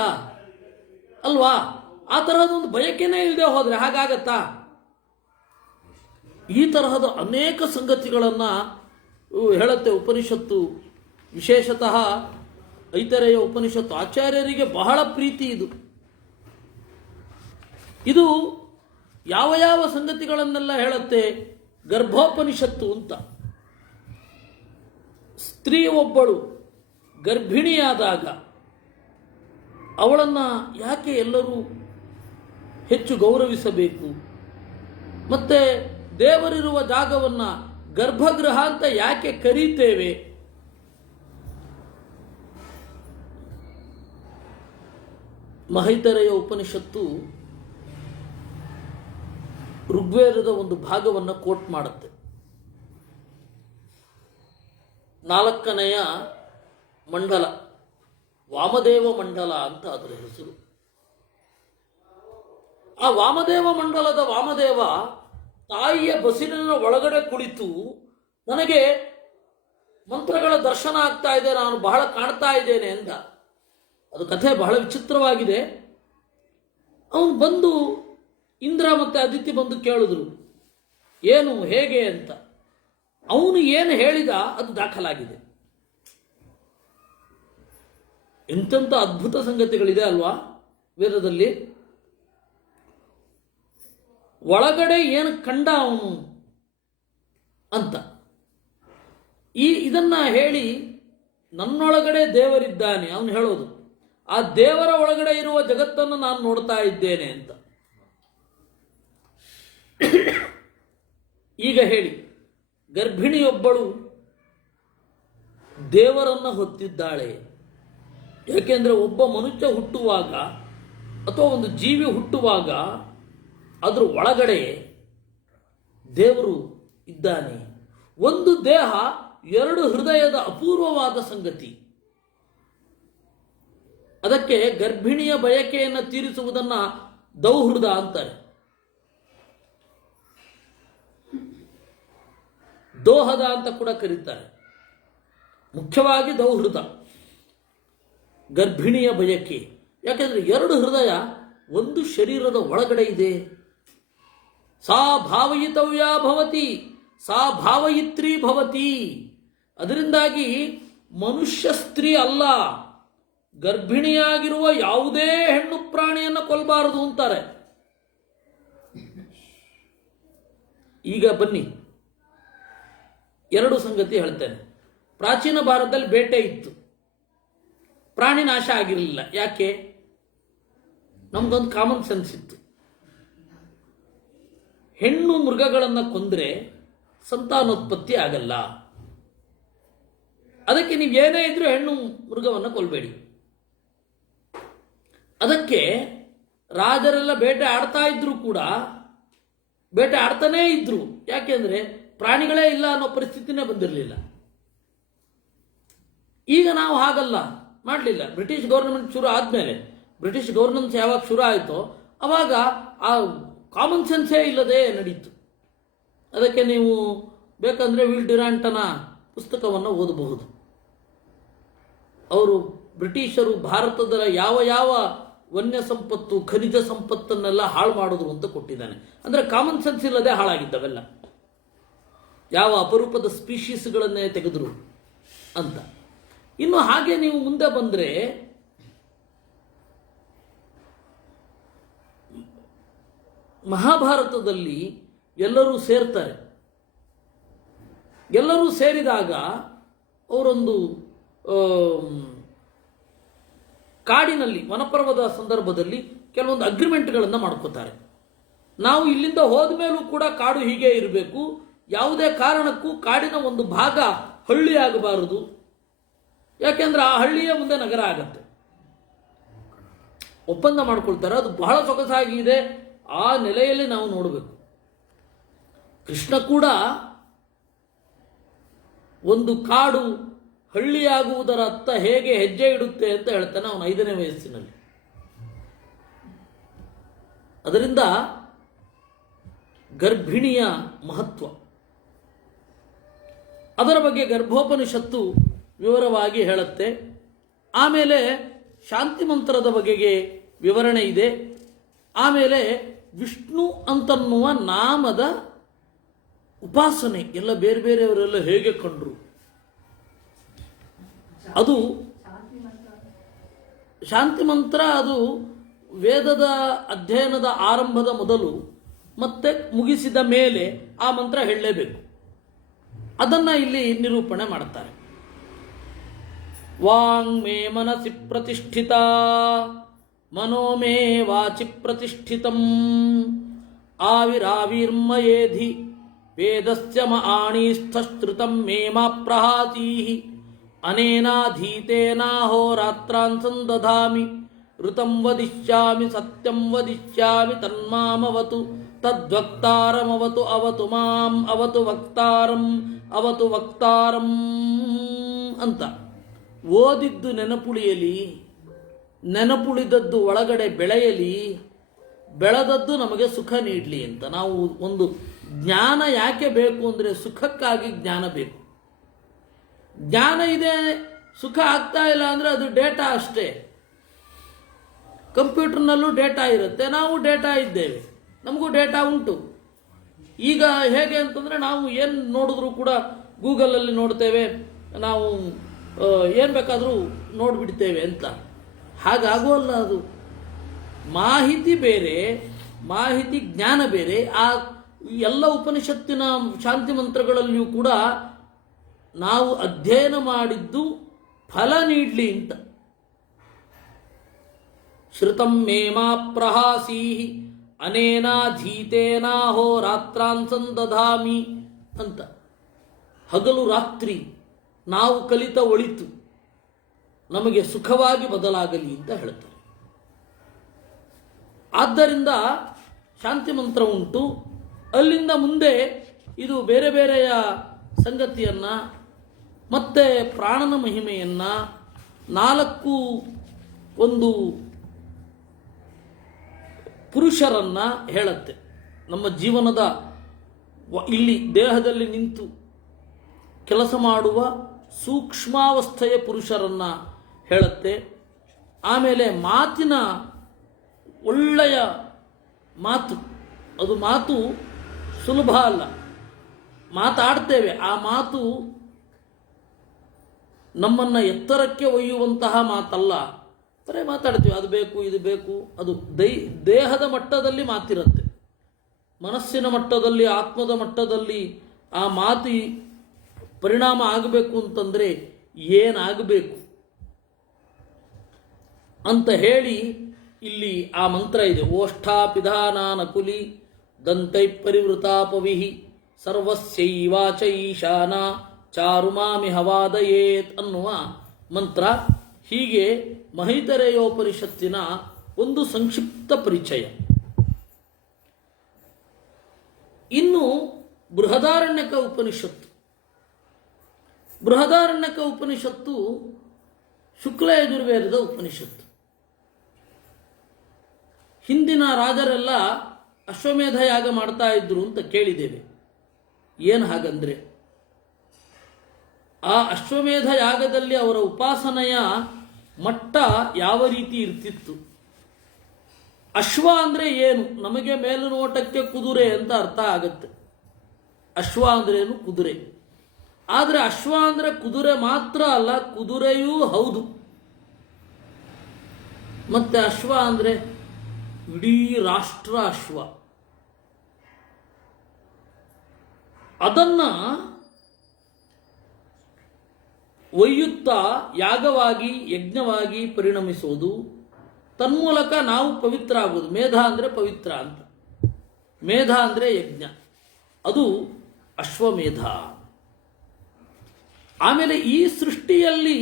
ಅಲ್ವಾ? ಆ ತರಹದೊಂದು ಬಯಕೆನೇ ಇಲ್ಲದೆ ಹೋದ್ರೆ ಹಾಗಾಗತ್ತಾ? ಈ ತರಹದ ಅನೇಕ ಸಂಗತಿಗಳನ್ನು ಹೇಳುತ್ತೆ ಉಪನಿಷತ್ತು. ವಿಶೇಷತಃ ಐತರೇಯ ಉಪನಿಷತ್ತು ಆಚಾರ್ಯರಿಗೆ ಬಹಳ ಪ್ರೀತಿ ಇದು. ಇದು ಯಾವ ಯಾವ ಸಂಗತಿಗಳನ್ನೆಲ್ಲ ಹೇಳುತ್ತೆ? ಗರ್ಭೋಪನಿಷತ್ತು ಅಂತ. ಸ್ತ್ರೀ ಒಬ್ಬಳು ಗರ್ಭಿಣಿಯಾದಾಗ ಅವಳನ್ನು ಯಾಕೆ ಎಲ್ಲರೂ ಹೆಚ್ಚು ಗೌರವಿಸಬೇಕು, ಮತ್ತೆ ದೇವರಿರುವ ಜಾಗವನ್ನು ಗರ್ಭಗೃಹ ಅಂತ ಯಾಕೆ ಕರೀತೇವೆ? ಮಹೈತರೇಯ ಉಪನಿಷತ್ತು ಋಗ್ವೇದದ ಒಂದು ಭಾಗವನ್ನು ಕೋಟ್ ಮಾಡುತ್ತೆ. 4ನೆಯ ಮಂಡಲ, ವಾಮದೇವ ಮಂಡಲ ಅಂತ ಅದರ ಹೆಸರು. ಆ ವಾಮದೇವ ಮಂಡಲದ ವಾಮದೇವ ತಾಯಿಯ ಬಸಿರಿನ ಒಳಗಡೆ ಕುಳಿತು ನನಗೆ ಮಂತ್ರಗಳ ದರ್ಶನ ಆಗ್ತಾ ಇದೆ, ನಾನು ಬಹಳ ಕಾಣ್ತಾ ಇದ್ದೇನೆ ಅಂದ. ಅದು ಕಥೆ ಬಹಳ ವಿಚಿತ್ರವಾಗಿದೆ. ಅವನು ಬಂದು ಇಂದ್ರ ಮತ್ತು ಅದಿತಿ ಬಂದು ಕೇಳಿದ್ರು ಏನು ಹೇಗೆ ಅಂತ. ಅವನು ಏನು ಹೇಳಿದ ಅದು ದಾಖಲಾಗಿದೆ. ಎಂತೆಂಥ ಅದ್ಭುತ ಸಂಗತಿಗಳಿದೆ ಅಲ್ವಾ ವೇದದಲ್ಲಿ. ಒಳಗಡೆ ಏನು ಕಂಡ ಅವನು ಅಂತ ಇದನ್ನ ಹೇಳಿ ನನ್ನೊಳಗಡೆ ದೇವರಿದ್ದಾನೆ ಅವನು ಹೇಳೋದು. ಆ ದೇವರ ಒಳಗಡೆ ಇರುವ ಜಗತ್ತನ್ನು ನಾನು ನೋಡ್ತಾ ಇದ್ದೇನೆ ಅಂತ. ಈಗ ಹೇಳಿ, ಗರ್ಭಿಣಿಯೊಬ್ಬಳು ದೇವರನ್ನು ಹೊತ್ತಿದ್ದಾಳೆ. ಯಾಕೆಂದ್ರೆ ಒಬ್ಬ ಮನುಷ್ಯ ಹುಟ್ಟುವಾಗ ಅಥವಾ ಒಂದು ಜೀವಿ ಹುಟ್ಟುವಾಗ ಅದರ ಒಳಗಡೆ ದೇವರು ಇದ್ದಾನೆ. ಒಂದು ದೇಹ, 2 ಹೃದಯದ ಅಪೂರ್ವವಾದ ಸಂಗತಿ. ಅದಕ್ಕೆ ಗರ್ಭಿಣಿಯ ಬಯಕೆಯನ್ನು ತೀರಿಸುವುದನ್ನ ದೌಹೃದ ಅಂತಾರೆ. ದೋಹದ ಅಂತ ಕೂಡ ಕರೀತಾರೆ. ಮುಖ್ಯವಾಗಿ ದೌಹೃದ, ಗರ್ಭಿಣಿಯ ಬಯಕೆ. ಯಾಕೆಂದ್ರೆ 2 ಹೃದಯ ಒಂದು ಶರೀರದ ಒಳಗಡೆ ಇದೆ. ಸಾ ಭಾವಯಿತವ್ಯ ಭವತಿ, ಸಾ ಭಾವಯಿತ್ರಿ ಭವತಿ. ಅದರಿಂದಾಗಿ ಮನುಷ್ಯ ಸ್ತ್ರೀ ಅಲ್ಲ, ಗರ್ಭಿಣಿಯಾಗಿರುವ ಯಾವುದೇ ಹೆಣ್ಣು ಪ್ರಾಣಿಯನ್ನು ಕೊಲ್ಲಬಾರದು ಅಂತಾರೆ. ಈಗ ಬನ್ನಿ, 2 ಸಂಗತಿ ಹೇಳ್ತೇನೆ. ಪ್ರಾಚೀನ ಭಾರತದಲ್ಲಿ ಬೇಟೆ ಇತ್ತು, ಪ್ರಾಣಿ ನಾಶ ಆಗಿರಲಿಲ್ಲ. ಯಾಕೆ? ನಮ್ಗೊಂದು ಕಾಮನ್ ಸೆನ್ಸ್ ಇತ್ತು. ಹೆಣ್ಣು ಮೃಗಗಳನ್ನು ಕೊಂದ್ರೆ ಸಂತಾನೋತ್ಪತ್ತಿ ಆಗಲ್ಲ. ಅದಕ್ಕೆ ನೀವು ಏನೇ ಇದ್ರೂ ಹೆಣ್ಣು ಮೃಗವನ್ನು ಕೊಲ್ಬೇಡಿ. ಅದಕ್ಕೆ ರಾಜರೆಲ್ಲ ಬೇಟೆ ಆಡ್ತಾ ಇದ್ರು ಕೂಡ ಬೇಟೆ ಆಡ್ತಾನೇ ಇದ್ರು. ಯಾಕೆಂದ್ರೆ ಪ್ರಾಣಿಗಳೇ ಇಲ್ಲ ಅನ್ನೋ ಪರಿಸ್ಥಿತಿನೇ ಬಂದಿರಲಿಲ್ಲ. ಈಗ ನಾವು ಹಾಗಲ್ಲ, ಮಾಡಲಿಲ್ಲ. ಬ್ರಿಟಿಷ್ ಗೌರ್ಮೆಂಟ್ ಶುರು ಆದಮೇಲೆ, ಬ್ರಿಟಿಷ್ ಗೌರ್ಮೆಂಟ್ ಯಾವಾಗ ಶುರು ಆಯಿತೋ ಅವಾಗ ಆ ಕಾಮನ್ ಸೆನ್ಸೇ ಇಲ್ಲದೆ ನಡೀತು. ಅದಕ್ಕೆ ನೀವು ಬೇಕಂದ್ರೆ ವಿಲ್ ಡ್ಯುರಾಂಟನ ಪುಸ್ತಕವನ್ನು ಓದಬಹುದು. ಅವರು ಬ್ರಿಟಿಷರು ಭಾರತದ ಯಾವ ಯಾವ ವನ್ಯ ಸಂಪತ್ತು ಖನಿಜ ಸಂಪತ್ತನ್ನೆಲ್ಲ ಹಾಳು ಮಾಡಿದ್ರು ಅಂತ ಕೊಟ್ಟಿದ್ದಾನೆ. ಅಂದರೆ ಕಾಮನ್ ಸೆನ್ಸ್ ಇಲ್ಲದೆ ಹಾಳಾಗಿದ್ದವೆಲ್ಲ, ಯಾವ ಅಪರೂಪದ ಸ್ಪೀಶೀಸ್ಗಳನ್ನೇ ತೆಗೆದ್ರು ಅಂತ. ಇನ್ನು ಹಾಗೆ ನೀವು ಮುಂದೆ ಬಂದರೆ ಮಹಾಭಾರತದಲ್ಲಿ ಎಲ್ಲರೂ ಸೇರ್ತಾರೆ. ಎಲ್ಲರೂ ಸೇರಿದಾಗ ಅವರೊಂದು ಕಾಡಿನಲ್ಲಿ ವನಪರ್ವದ ಸಂದರ್ಭದಲ್ಲಿ ಕೆಲವೊಂದು ಅಗ್ರಿಮೆಂಟ್ಗಳನ್ನು ಮಾಡ್ಕೋತಾರೆ. ನಾವು ಇಲ್ಲಿಂದ ಹೋದ ಮೇಲೂ ಕೂಡ ಕಾಡು ಹೀಗೆ ಇರಬೇಕು, ಯಾವುದೇ ಕಾರಣಕ್ಕೂ ಕಾಡಿನ ಒಂದು ಭಾಗ ಹಳ್ಳಿ ಆಗಬಾರದು, ಯಾಕೆಂದ್ರೆ ಆ ಹಳ್ಳಿಯ ಮುಂದೆ ನಗರ ಆಗತ್ತೆ. ಒಪ್ಪಂದ ಮಾಡ್ಕೊಳ್ತಾರೆ. ಅದು ಬಹಳ ಸೊಗಸಾಗಿದೆ. ಆ ನೆಲೆಯಲ್ಲಿ ನಾವು ನೋಡಬೇಕು. ಕೃಷ್ಣ ಕೂಡ ಒಂದು ಕಾಡು ಹಳ್ಳಿಯಾಗುವುದರ ಅರ್ಥ ಹೇಗೆ ಹೆಜ್ಜೆ ಇಡುತ್ತೆ ಅಂತ ಹೇಳ್ತಾನೆ ಅವನು 5ನೇ ವಯಸ್ಸಿನಲ್ಲಿ. ಅದರಿಂದ ಗರ್ಭಿಣಿಯ ಮಹತ್ವ, ಅದರ ಬಗ್ಗೆ ಗರ್ಭೋಪನಿಷತ್ತು ವಿವರವಾಗಿ ಹೇಳುತ್ತೆ. ಆಮೇಲೆ ಶಾಂತಿ ಮಂತ್ರದ ಬಗೆಗೆ ವಿವರಣೆ ಇದೆ. ಆಮೇಲೆ ವಿಷ್ಣು ಅಂತನ್ನುವ ನಾಮದ ಉಪಾಸನೆ ಎಲ್ಲ ಬೇರೆ ಬೇರೆಯವರೆಲ್ಲ ಹೇಗೆ ಕಂಡ್ರು, ಅದು ಶಾಂತಿ ಮಂತ್ರ. ಅದು ವೇದದ ಅಧ್ಯಯನದ ಆರಂಭದ ಮೊದಲು ಮತ್ತೆ ಮುಗಿಸಿದ ಮೇಲೆ ಆ ಮಂತ್ರ ಹೇಳಲೇಬೇಕು. ಅದನ್ನ ಇಲ್ಲಿ ನಿರೂಪಣೆ ಮಾಡ್ತಾರೆ. ವಾಂಗ್ ಮೇ ಮನಸಿ ಪ್ರತಿಷ್ಠಿತ ಮನೋ ಮೇ ವಾಚಿ ಪ್ರತಿಷ್ಠಿತಂ ಆವಿರಾವಿರ್ಮಯೇಧಿ ವೇದಸ್ಯ ಆಣೀಸ್ಥಶ್ರುತಂ ಮೇ ಮಾ ಪ್ರಹಾತೀಹಿ ಅನೇನಾಧೀತೇನಾಹೋರಾತ್ರಾನ್ ಸಂದಧಾಮಿ ಋತಂ ವದಿಷ್ಯಾಮಿ ಸತ್ಯಂ ವದಿಷ್ಯಾಮಿ ತನ್ಮಾಮವತು ತದ್ವಕ್ತಾರಮವತು ಅವತು ಮಾಂ ಅವತು ವಕ್ತಾರಂ ಅವತು ವಕ್ತಾರಂ ಅಂತ. ಓದಿದ್ದು ನೆನಪುಳಿಯಲಿ, ನೆನಪುಳಿದದ್ದು ಒಳಗಡೆ ಬೆಳೆಯಲಿ, ಬೆಳೆದದ್ದು ನಮಗೆ ಸುಖ ನೀಡಲಿ ಅಂತ. ನಾವು ಒಂದು ಜ್ಞಾನ ಯಾಕೆ ಬೇಕು ಅಂದರೆ ಸುಖಕ್ಕಾಗಿ ಜ್ಞಾನ ಬೇಕು. ಜ್ಞಾನ ಇದೆ, ಸುಖ ಆಗ್ತಾ ಇಲ್ಲ ಅಂದರೆ ಅದು ಡೇಟಾ ಅಷ್ಟೇ. ಕಂಪ್ಯೂಟರ್ನಲ್ಲೂ ಡೇಟಾ ಇರುತ್ತೆ, ನಾವು ಡೇಟಾ ಇದ್ದೇವೆ, ನಮಗೂ ಡೇಟಾ ಉಂಟು. ಈಗ ಹೇಗೆ ಅಂತಂದರೆ ನಾವು ಏನು ನೋಡಿದ್ರೂ ಕೂಡ ಗೂಗಲಲ್ಲಿ ನೋಡ್ತೇವೆ, ನಾವು ಏನು ಬೇಕಾದರೂ ನೋಡಿಬಿಡ್ತೇವೆ ಅಂತ. ಹಾಗಾಗುವಲ್ಲ ಅದು. ಮಾಹಿತಿ ಬೇರೆ, ಮಾಹಿತಿ ಜ್ಞಾನ ಬೇರೆ. ಆ ಎಲ್ಲ ಉಪನಿಷತ್ತಿನ ಶಾಂತಿ ಮಂತ್ರಗಳಲ್ಲಿಯೂ ಕೂಡ ನಾವು ಅಧ್ಯಯನ ಮಾಡಿದ್ದು ಫಲ ನೀಡಲಿ ಅಂತ. ಶ್ರುತಂ ಮೇಮಾ ಪ್ರಹಾಸೀಹಿ ಅನೇನಾಧೀತೇನಾಹೋ ರಾತ್ರಾನ್ ಸಂದಧಾಮಿ ಅಂತ. ಹಗಲು ರಾತ್ರಿ ನಾವು ಕಲಿತ ಒಳಿತು ನಮಗೆ ಸುಖವಾಗಿ ಬದಲಾಗಲಿ ಅಂತ ಹೇಳ್ತಾರೆ. ಆದ್ದರಿಂದ ಶಾಂತಿ ಮಂತ್ರ ಉಂಟು. ಅಲ್ಲಿಂದ ಮುಂದೆ ಇದು ಬೇರೆ ಬೇರೆಯ ಸಂಗತಿಯನ್ನ, ಮತ್ತೆ ಪ್ರಾಣನ ಮಹಿಮೆಯನ್ನ, 4 ಒಂದು ಪುರುಷರನ್ನ ಹೇಳುತ್ತೆ. ನಮ್ಮ ಜೀವನದ ಇಲ್ಲಿ ದೇಹದಲ್ಲಿ ನಿಂತು ಕೆಲಸ ಮಾಡುವ ಸೂಕ್ಷ್ಮಾವಸ್ಥೆಯ ಪುರುಷರನ್ನ ಹೇಳುತ್ತೆ. ಆಮೇಲೆ ಮಾತಿನ ಒಳ್ಳೆಯ ಮಾತು, ಅದು ಮಾತು ಸುಲಭ ಅಲ್ಲ. ಮಾತಾಡ್ತೇವೆ, ಆ ಮಾತು ನಮ್ಮನ್ನು ಎತ್ತರಕ್ಕೆ ಒಯ್ಯುವಂತಹ ಮಾತಲ್ಲ. ಬರೇ ಮಾತಾಡ್ತೀವಿ, ಅದು ಬೇಕು ಇದು ಬೇಕು. ಅದು ದೇಹದ ಮಟ್ಟದಲ್ಲಿ ಮಾತಿರುತ್ತೆ. ಮನಸ್ಸಿನ ಮಟ್ಟದಲ್ಲಿ, ಆತ್ಮದ ಮಟ್ಟದಲ್ಲಿ ಆ ಮಾತು ಪರಿಣಾಮ ಆಗಬೇಕು ಅಂತಂದರೆ ಏನಾಗಬೇಕು ಅಂತ ಹೇಳಿ ಇಲ್ಲಿ ಆ ಮಂತ್ರ ಇದೆ. ಓಷ್ಠಾಪಿಧಾನಾನಕುಲಿ ದಂತೈ ಪರಿವೃತಾಪವಿಹಿ ಸರ್ವಸ್ಯೈವಾಚ ಈಶಾನ ಚಾರುಮಾಮಿ ಹವಾದಯೇತ್ ಅನ್ನುವ ಮಂತ್ರ. ಹೀಗೆ ಮಹೈತರೇಯೋಪನಿಷತ್ತಿನ ಒಂದು ಸಂಕ್ಷಿಪ್ತ ಪರಿಚಯ. ಇನ್ನು ಬೃಹದಾರಣ್ಯಕ ಉಪನಿಷತ್ತು. ಬೃಹದಾರಣ್ಯಕ ಉಪನಿಷತ್ತು ಶುಕ್ಲ ಯಜುರ್ವೇದದ ಉಪನಿಷತ್ತು. ಹಿಂದಿನ ರಾಜರೆಲ್ಲ ಅಶ್ವಮೇಧ ಯಾಗ ಮಾಡ್ತಾ ಇದ್ರು ಅಂತ ಕೇಳಿದ್ದೇವೆ. ಏನು ಹಾಗಂದ್ರೆ ಆ ಅಶ್ವಮೇಧ ಯಾಗದಲ್ಲಿ ಅವರ ಉಪಾಸನೆಯ ಮಟ್ಟ ಯಾವ ರೀತಿ ಇರ್ತಿತ್ತು. ಅಶ್ವ ಅಂದರೆ ಏನು? ನಮಗೆ ಮೇಲುನೋಟಕ್ಕೆ ಕುದುರೆ ಅಂತ ಅರ್ಥ ಆಗುತ್ತೆ. ಅಶ್ವ ಅಂದ್ರೇನು? ಕುದುರೆ. ಆದರೆ ಅಶ್ವ ಅಂದರೆ ಕುದುರೆ ಮಾತ್ರ ಅಲ್ಲ, ಕುದುರೆಯೂ ಹೌದು. ಮತ್ತೆ ಅಶ್ವ ಅಂದರೆ ಇಡೀ ರಾಷ್ಟ್ರ ಅಶ್ವ. ಅದನ್ನ ಒಯ್ಯುತ್ತಾ ಯಾಗವಾಗಿ ಯಜ್ಞವಾಗಿ ಪರಿಣಮಿಸೋದು, ತನ್ಮೂಲಕ ನಾವು ಪವಿತ್ರ ಆಗೋದು. ಮೇಧ ಅಂದರೆ ಪವಿತ್ರ ಅಂತ, ಮೇಧ ಅಂದರೆ ಯಜ್ಞ, ಅದು ಅಶ್ವಮೇಧ. ಆಮೇಲೆ ಈ ಸೃಷ್ಟಿಯಲ್ಲಿ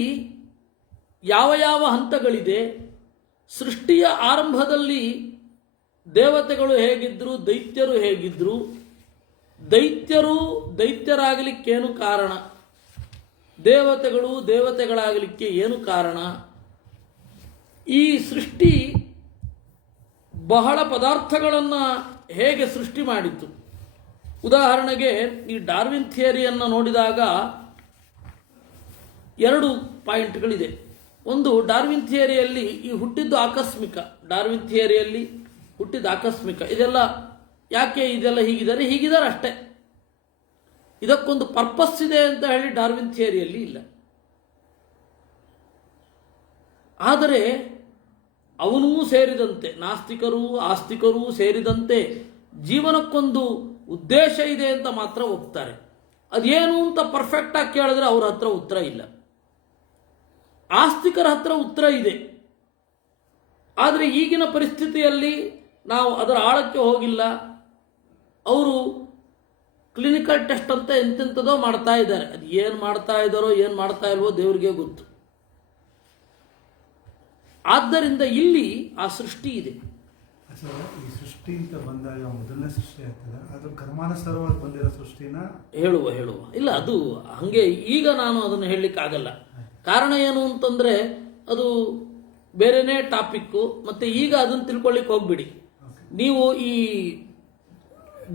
ಯಾವ ಯಾವ ಹಂತಗಳಿದೆ? ಸೃಷ್ಟಿಯ ಆರಂಭದಲ್ಲಿ ದೇವತೆಗಳು ಹೇಗಿದ್ರು, ದೈತ್ಯರು ಹೇಗಿದ್ರು, ದೈತ್ಯರು ದೈತ್ಯರಾಗಲಿಕ್ಕೇನು ಕಾರಣ, ದೇವತೆಗಳು ದೇವತೆಗಳಾಗಲಿಕ್ಕೆ ಏನು ಕಾರಣ, ಈ ಸೃಷ್ಟಿ ಬಹಳ ಪದಾರ್ಥಗಳನ್ನು ಹೇಗೆ ಸೃಷ್ಟಿ ಮಾಡಿತ್ತು. ಉದಾಹರಣೆಗೆ ಈ ಡಾರ್ವಿನ್ ಥಿಯರಿಯನ್ನು ನೋಡಿದಾಗ 2 ಪಾಯಿಂಟ್ಗಳಿದೆ. ಒಂದು, ಡಾರ್ವಿನ್ ಥಿಯರಿಯಲ್ಲಿ ಈ ಹುಟ್ಟಿದ್ದು ಆಕಸ್ಮಿಕ, ಡಾರ್ವಿನ್ ಥಿಯರಿಯಲ್ಲಿ ಹುಟ್ಟಿದ್ದು ಆಕಸ್ಮಿಕ. ಇದೆಲ್ಲ ಯಾಕೆ ಇದೆಲ್ಲ ಹೀಗಿದ್ದಾರೆ ಅಷ್ಟೇ. ಇದಕ್ಕೊಂದು ಪರ್ಪಸ್ ಇದೆ ಅಂತ ಹೇಳಿ ಡಾರ್ವಿನ್ ಥಿಯರಿಯಲ್ಲಿ ಇಲ್ಲ. ಆದರೆ ಅವನೂ ಸೇರಿದಂತೆ, ನಾಸ್ತಿಕರು ಆಸ್ತಿಕರೂ ಸೇರಿದಂತೆ ಜೀವನಕ್ಕೊಂದು ಉದ್ದೇಶ ಇದೆ ಅಂತ ಮಾತ್ರ ಒಪ್ತಾರೆ. ಅದೇನು ಅಂತ ಪರ್ಫೆಕ್ಟಾಗಿ ಕೇಳಿದ್ರೆ ಅವ್ರ ಹತ್ರ ಉತ್ತರ ಇಲ್ಲ. ಆಸ್ತಿಕರ ಹತ್ರ ಉತ್ತರ ಇದೆ. ಆದರೆ ಈಗಿನ ಪರಿಸ್ಥಿತಿಯಲ್ಲಿ ನಾವು ಅದರ ಆಳಕ್ಕೆ ಹೋಗಿಲ್ಲ. ಅವರು ಕ್ಲಿನಿಕಲ್ ಟೆಸ್ಟ್ ಅಂತ ಎಂತೆಂಥದೋ ಮಾಡ್ತಾ ಇದ್ದಾರೆ. ಅದು ಏನು ಮಾಡ್ತಾ ಇದ್ದಾರೋ ಏನು ಮಾಡ್ತಾ ಇಲ್ವೋ ದೇವರಿಗೆ ಗೊತ್ತು. ಆದ್ದರಿಂದ ಇಲ್ಲಿ ಆ ಸೃಷ್ಟಿ ಇದೆ. ಈ ಸೃಷ್ಟಿ ಅಂತ ಬಂದಾಗ ಮೊದಲನೇ ಸೃಷ್ಟಿ ಆಗ್ತದೆ, ಅದು ಕರ್ಮಾನುಸಾರವಾಗಿ ಬಂದಿರೋ ಸೃಷ್ಟಿನ ಹೇಳುವ ಇಲ್ಲ, ಅದು ಹಂಗೆ ಈಗ ನಾನು ಅದನ್ನು ಹೇಳಲಿಕ್ಕಾಗಲ್ಲ. ಕಾರಣ ಏನು ಅಂತಂದ್ರೆ ಅದು ಬೇರೆನೇ ಟಾಪಿಕ್ಕು. ಮತ್ತೆ ಈಗ ಅದನ್ನು ತಿಳ್ಕೊಳ್ಳಿಕ್ಕೆ ಹೋಗ್ಬಿಡಿ. ನೀವು ಈ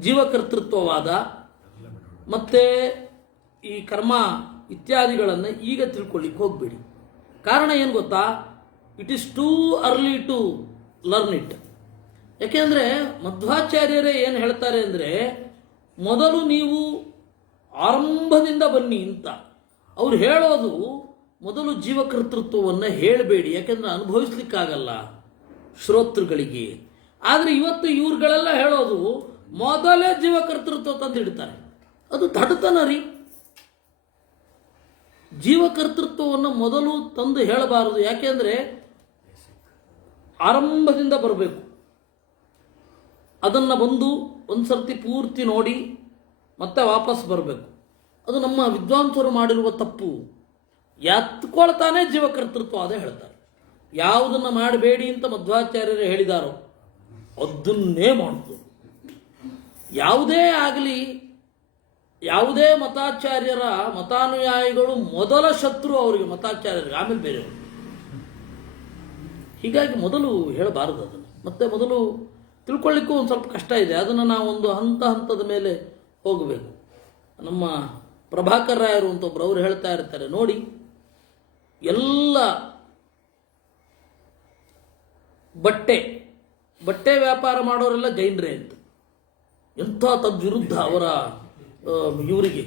ಜೀವಕರ್ತೃತ್ವವಾದ ಮತ್ತೆ ಈ ಕರ್ಮ ಇತ್ಯಾದಿಗಳನ್ನು ಈಗ ತಿಳ್ಕೊಳ್ಳಿಕ್ಕೆ ಹೋಗ್ಬೇಡಿ. ಕಾರಣ ಏನು ಗೊತ್ತಾ? It is too early to learn it. ಯಾಕೆಂದರೆ ಮಧ್ವಾಚಾರ್ಯರೇ ಏನು ಹೇಳ್ತಾರೆ ಅಂದರೆ, ಮೊದಲು ನೀವು ಆರಂಭದಿಂದ ಬನ್ನಿ ಅಂತ ಅವ್ರು ಹೇಳೋದು. ಮೊದಲು ಜೀವಕರ್ತೃತ್ವವನ್ನು ಹೇಳಬೇಡಿ, ಯಾಕೆಂದರೆ ಅನುಭವಿಸ್ಲಿಕ್ಕಾಗಲ್ಲ ಶ್ರೋತೃಗಳಿಗೆ. ಆದರೆ ಇವತ್ತು ಇವ್ರುಗಳೆಲ್ಲ ಹೇಳೋದು ಮೊದಲೇ ಜೀವಕರ್ತೃತ್ವ ತಂದು ಇಡ್ತಾರೆ. ಅದು ದಡ್ತನ ರೀ. ಜೀವಕರ್ತೃತ್ವವನ್ನು ಮೊದಲು ತಂದು ಹೇಳಬಾರದು. ಯಾಕೆಂದರೆ ಆರಂಭದಿಂದ ಬರಬೇಕು. ಅದನ್ನು ಬಂದು ಒಂದು ಸರ್ತಿ ಪೂರ್ತಿ ನೋಡಿ ಮತ್ತೆ ವಾಪಸ್ ಬರಬೇಕು. ಅದು ನಮ್ಮ ವಿದ್ವಾಂಸರು ಮಾಡಿರುವ ತಪ್ಪು. ಎತ್ಕೊಳ್ತಾನೆ ಜೀವಕರ್ತೃತ್ವ ಅದೇ ಹೇಳ್ತಾರೆ. ಯಾವುದನ್ನು ಮಾಡಬೇಡಿ ಅಂತ ಮಧ್ವಾಚಾರ್ಯರು ಹೇಳಿದಾರೋ ಅದನ್ನೇ ಮಾಡ್ತು. ಯಾವುದೇ ಆಗಲಿ, ಯಾವುದೇ ಮತಾಚಾರ್ಯರ ಮತಾನುಯಾಯಿಗಳು ಮೊದಲ ಶತ್ರು ಅವರಿಗೆ, ಮತಾಚಾರ್ಯರಿಗೆ, ಆಮೇಲೆ ಬೇರೆಯವರು. ಹೀಗಾಗಿ ಮೊದಲು ಹೇಳಬಾರದು ಅದನ್ನು. ಮತ್ತೆ ಮೊದಲು ತಿಳ್ಕೊಳ್ಳಿಕ್ಕೂ ಒಂದು ಸ್ವಲ್ಪ ಕಷ್ಟ ಇದೆ. ಅದನ್ನು ನಾವು ಒಂದು ಹಂತದ ಮೇಲೆ ಹೋಗಬೇಕು. ನಮ್ಮ ಪ್ರಭಾಕರ್ ರಾಯರು ಅಂತ ಒಬ್ಬರು ಅವರು ಹೇಳ್ತಾ ಇರ್ತಾರೆ, ನೋಡಿ ಎಲ್ಲ ಬಟ್ಟೆ ವ್ಯಾಪಾರ ಮಾಡೋರೆಲ್ಲ ಜೈನರೇ ಅಂತ. ಎಂಥ ತದ್ವಿರುದ್ಧ ಅವರ ಇವರಿಗೆ.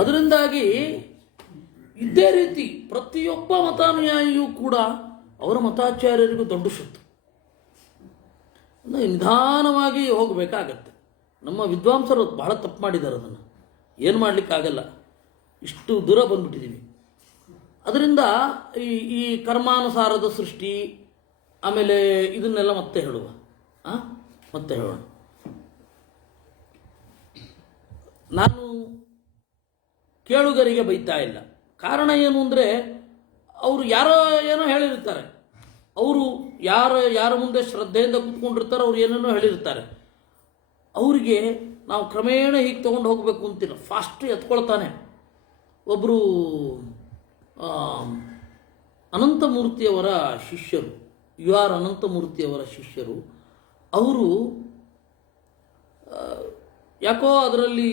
ಅದರಿಂದಾಗಿ ಇದೇ ರೀತಿ ಪ್ರತಿಯೊಬ್ಬ ಮತಾನುಯಾಯಿಯೂ ಕೂಡ ಅವರ ಮತಾಚಾರ್ಯರಿಗೂ ದೊಡ್ಡ ಶತ್ರು. ನಿಧಾನವಾಗಿ ಹೋಗಬೇಕಾಗತ್ತೆ. ನಮ್ಮ ವಿದ್ವಾಂಸರು ಬಹಳ ತಪ್ಪು ಮಾಡಿದ್ದಾರೆ. ಅದನ್ನು ಏನು ಮಾಡಲಿಕ್ಕಾಗಲ್ಲ. ಇಷ್ಟು ದೂರ ಬಂದ್ಬಿಟ್ಟಿದ್ದೀವಿ. ಅದರಿಂದ ಈ ಕರ್ಮಾನುಸಾರದ ಸೃಷ್ಟಿ, ಆಮೇಲೆ ಇದನ್ನೆಲ್ಲ ಮತ್ತೆ ಹೇಳೋಣ. ನಾನು ಕೇಳುಗರಿಗೆ ಬೈತಾ ಇಲ್ಲ. ಕಾರಣ ಏನು ಅಂದರೆ, ಅವರು ಯಾರೋ ಏನೋ ಹೇಳಿರ್ತಾರೆ. ಅವರು ಯಾರ ಮುಂದೆ ಶ್ರದ್ಧೆಯಿಂದ ಕೂತ್ಕೊಂಡಿರ್ತಾರೆ, ಅವ್ರು ಏನೇನೋ ಹೇಳಿರ್ತಾರೆ. ಅವರಿಗೆ ನಾವು ಕ್ರಮೇಣ ಹೀಗೆ ತೊಗೊಂಡು ಹೋಗಬೇಕು ಅಂತಿಲ್ಲ. ಫಾಸ್ಟ್ ಎತ್ಕೊಳ್ತಾನೆ. ಒಬ್ಬರು ಅನಂತಮೂರ್ತಿಯವರ ಶಿಷ್ಯರು, UR ಅನಂತಮೂರ್ತಿಯವರ ಶಿಷ್ಯರು, ಅವರು ಯಾಕೋ ಅದರಲ್ಲಿ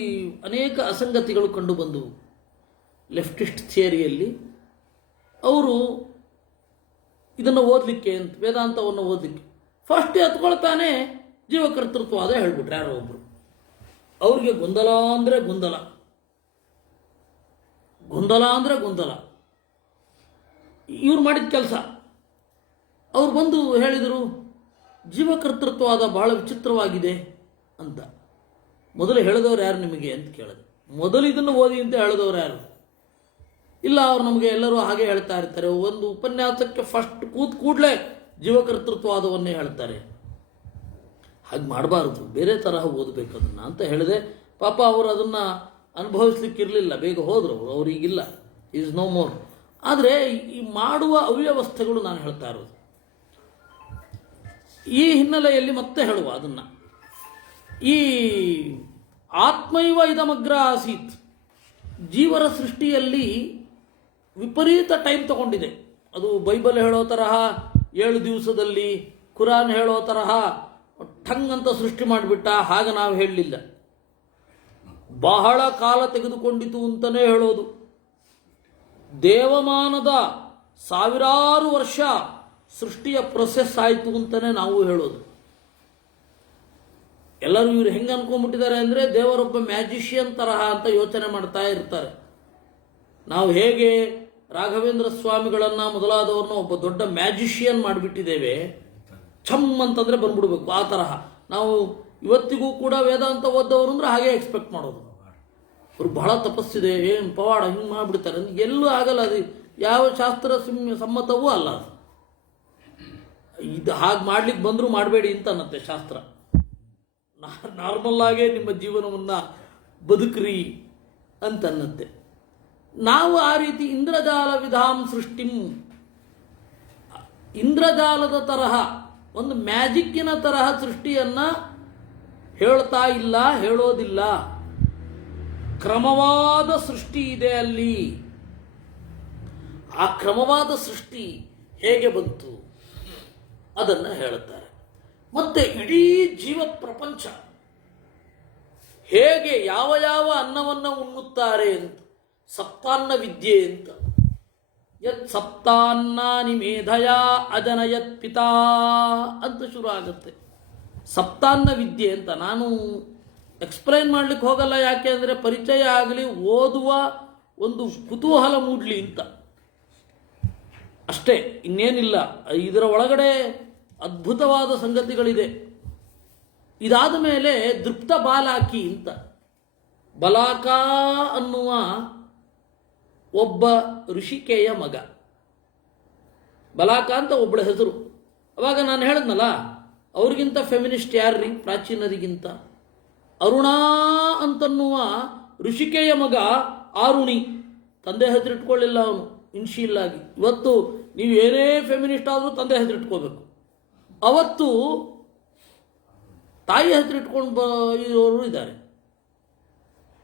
ಅನೇಕ ಅಸಂಗತಿಗಳು ಕಂಡುಬಂದವು. ಲೆಫ್ಟಿಸ್ಟ್ ಥಿಯರಿಯಲ್ಲಿ ಅವರು ಇದನ್ನು ಓದಲಿಕ್ಕೆ ಅಂತ ವೇದಾಂತವನ್ನು ಓದಲಿಕ್ಕೆ ಫಸ್ಟ್ ಎತ್ಕೊಳ್ತಾನೆ ಜೀವಕರ್ತೃತ್ವವಾದ ಹೇಳ್ಬಿಟ್ರೆ ಯಾರೋ ಒಬ್ಬರು. ಅವ್ರಿಗೆ ಗೊಂದಲ ಅಂದರೆ ಗೊಂದಲ, ಗೊಂದಲ ಅಂದರೆ ಗೊಂದಲ. ಇವ್ರು ಮಾಡಿದ ಕೆಲಸ ಅವ್ರು ಬಂದು ಹೇಳಿದರು ಜೀವಕರ್ತೃತ್ವವಾದ ಬಹಳ ವಿಚಿತ್ರವಾಗಿದೆ ಅಂತ. ಮೊದಲು ಹೇಳಿದವರು ಯಾರು ನಿಮಗೆ ಅಂತ ಕೇಳಿದೆ. ಮೊದಲು ಇದನ್ನು ಓದಿ ಅಂತ ಹೇಳಿದವರು ಯಾರು? ಇಲ್ಲ, ಅವ್ರು ನಮಗೆ ಎಲ್ಲರೂ ಹಾಗೆ ಹೇಳ್ತಾ ಇರ್ತಾರೆ. ಒಂದು ಉಪನ್ಯಾಸಕ್ಕೆ ಫಸ್ಟ್ ಕೂಡಲೇ ಜೀವಕರ್ತೃತ್ವವಾದವನ್ನೇ ಹೇಳ್ತಾರೆ. ಹಾಗೆ ಮಾಡಬಾರ್ದು, ಬೇರೆ ತರಹ ಓದಬೇಕು ಅದನ್ನು ಅಂತ ಹೇಳಿದೆ. ಪಾಪ ಅವರು ಅದನ್ನು ಅನುಭವಿಸ್ಲಿಕ್ಕಿರಲಿಲ್ಲ, ಬೇಗ ಹೋದರು ಅವರು, ಅವರಿಗಿಲ್ಲ, ಈಸ್ ನೋ ಮೋರ್. ಆದರೆ ಈ ಮಾಡುವ ಅವ್ಯವಸ್ಥೆಗಳು ನಾನು ಹೇಳ್ತಾ ಇರೋದು. ಈ ಹಿನ್ನೆಲೆಯಲ್ಲಿ ಮತ್ತೆ ಹೇಳುವ ಅದನ್ನು, ಈ ಆತ್ಮೈವ ಇದಮಗ್ರ ಆಸೀತ್, ಜೀವರ ಸೃಷ್ಟಿಯಲ್ಲಿ ವಿಪರೀತ ಟೈಮ್ ತಗೊಂಡಿದೆ. ಅದು ಬೈಬಲ್ ಹೇಳೋ ತರಹ 7 ದಿವಸದಲ್ಲಿ, ಕುರಾನ್ ಹೇಳೋ ತರಹ ಠಂಗ್ ಅಂತ ಸೃಷ್ಟಿ ಮಾಡಿಬಿಟ್ಟ, ಹಾಗೆ ನಾವು ಹೇಳಲಿಲ್ಲ. ಬಹಳ ಕಾಲ ತೆಗೆದುಕೊಂಡಿತು ಅಂತಲೇ ಹೇಳೋದು. ದೇವಮಾನದ ಸಾವಿರಾರು ವರ್ಷ ಸೃಷ್ಟಿಯ ಪ್ರೊಸೆಸ್ ಆಯಿತು ಅಂತಲೇ ನಾವು ಹೇಳೋದು. ಎಲ್ಲರೂ ಇವರು ಹೆಂಗೆ ಅನ್ಕೊಂಡ್ಬಿಟ್ಟಿದ್ದಾರೆ ಅಂದರೆ ದೇವರೊಬ್ಬ ಮ್ಯಾಜಿಷಿಯನ್ ತರಹ ಅಂತ ಯೋಚನೆ ಮಾಡ್ತಾ ಇರ್ತಾರೆ. ನಾವು ಹೇಗೆ ರಾಘವೇಂದ್ರ ಸ್ವಾಮಿಗಳನ್ನು ಮೊದಲಾದವ್ರನ್ನ ಒಬ್ಬ ದೊಡ್ಡ ಮ್ಯಾಜಿಷಿಯನ್ ಮಾಡಿಬಿಟ್ಟಿದ್ದೇವೆ, ಛಮ್ ಅಂತಂದರೆ ಬಂದ್ಬಿಡ್ಬೇಕು, ಆ ತರಹ ನಾವು ಇವತ್ತಿಗೂ ಕೂಡ ವೇದಾಂತ ಓದವರು ಅಂದರೆ ಹಾಗೆ ಎಕ್ಸ್ಪೆಕ್ಟ್ ಮಾಡೋದು. ಅವ್ರು ಬಹಳ ತಪಸ್ಸಿದೆ, ಏನು ಪವಾಡ ಹಿಂಗೆ ಮಾಡಿಬಿಡ್ತಾರೆ, ಎಲ್ಲೂ ಆಗಲ್ಲ. ಅದು ಯಾವ ಶಾಸ್ತ್ರ ಸಮ್ಮತವೂ ಅಲ್ಲ. ಅದು ಇದು ಹಾಗೆ ಮಾಡ್ಲಿಕ್ಕೆ ಬಂದರೂ ಮಾಡಬೇಡಿ ಅಂತ ಅನ್ನತ್ತೆ ಶಾಸ್ತ್ರ. ನಾರ್ಮಲ್ ಆಗೇ ನಿಮ್ಮ ಜೀವನವನ್ನು ಬದುಕ್ರಿ ಅಂತ ಅನ್ನತ್ತೆ. ನಾವು ಆ ರೀತಿ ಇಂದ್ರಜಾಲ ವಿಧಾಂ ಸೃಷ್ಟಿಂ, ಇಂದ್ರಜಾಲದ ತರಹ ಒಂದು ಮ್ಯಾಜಿಕ್ಕಿನ ತರಹ ಸೃಷ್ಟಿಯನ್ನು ಹೇಳ್ತಾ ಇಲ್ಲ, ಹೇಳೋದಿಲ್ಲ. ಕ್ರಮವಾದ ಸೃಷ್ಟಿ ಇದೆ ಅಲ್ಲಿ. ಆ ಕ್ರಮವಾದ ಸೃಷ್ಟಿ ಹೇಗೆ ಬಂತು ಅದನ್ನು ಹೇಳುತ್ತಾರೆ. ಮತ್ತೆ ಇಡೀ ಜೀವ ಪ್ರಪಂಚ ಹೇಗೆ ಯಾವ ಯಾವ ಅನ್ನವನ್ನು ಉಣ್ಣುತ್ತಾರೆ ಅಂತ, ಸಪ್ತಾನ್ನ ವಿದ್ಯೆ ಅಂತ. ಯತ್ ಸಪ್ತಾನ್ನಾನಿ ಮೇಧಯ ಅಜನಯತ್ ಪಿತಾ ಅಂತ ಶುರು ಆಗುತ್ತೆ. ಸಪ್ತಾನ್ನ ವಿದ್ಯೆ ಅಂತ ನಾನು ಎಕ್ಸ್ಪ್ಲೈನ್ ಮಾಡ್ಲಿಕ್ಕೆ ಹೋಗಲ್ಲ, ಯಾಕೆ ಅಂದರೆ ಪರಿಚಯ ಆಗಲಿ, ಓದುವ ಒಂದು ಕುತೂಹಲ ಮೂಡಲಿ ಅಂತ ಅಷ್ಟೇ, ಇನ್ನೇನಿಲ್ಲ. ಇದರ ಒಳಗಡೆ ಅದ್ಭುತವಾದ ಸಂಗತಿಗಳಿದೆ. ಇದಾದ ಮೇಲೆ ದೃಪ್ತ ಬಾಲಾಕಿ ಅಂತ, ಬಲಾಕ ಅನ್ನುವ ಒಬ್ಬ ಋಷಿಕೆಯ ಮಗ, ಬಲಾಕ ಅಂತ ಒಬ್ಬಳ ಹೆಸರು. ಅವಾಗ ನಾನು ಹೇಳಿದ್ನಲ್ಲ, ಅವ್ರಿಗಿಂತ ಫೆಮಿನಿಸ್ಟ್ ಯಾರ್ರಿ ಪ್ರಾಚೀನರಿಗಿಂತ? ಅರುಣಾ ಅಂತನ್ನುವ ಋಷಿಕೆಯ ಮಗ ಆರುಣಿ, ತಂದೆ ಹೆಸರಿಟ್ಕೊಳ್ಳಿಲ್ಲ ಅವನು, ಇನ್ಶಿಯಲ್ ಆಗಿ. ಇವತ್ತು ನೀವು ಏನೇ ಫೆಮಿನಿಸ್ಟ್ ಆದರೂ ತಂದೆ ಹೆಸರಿಟ್ಕೋಬೇಕು. ಅವತ್ತು ತಾಯಿ ಹೆಸರಿಟ್ಕೊಂಡು ಇರೋರು ಇದ್ದಾರೆ.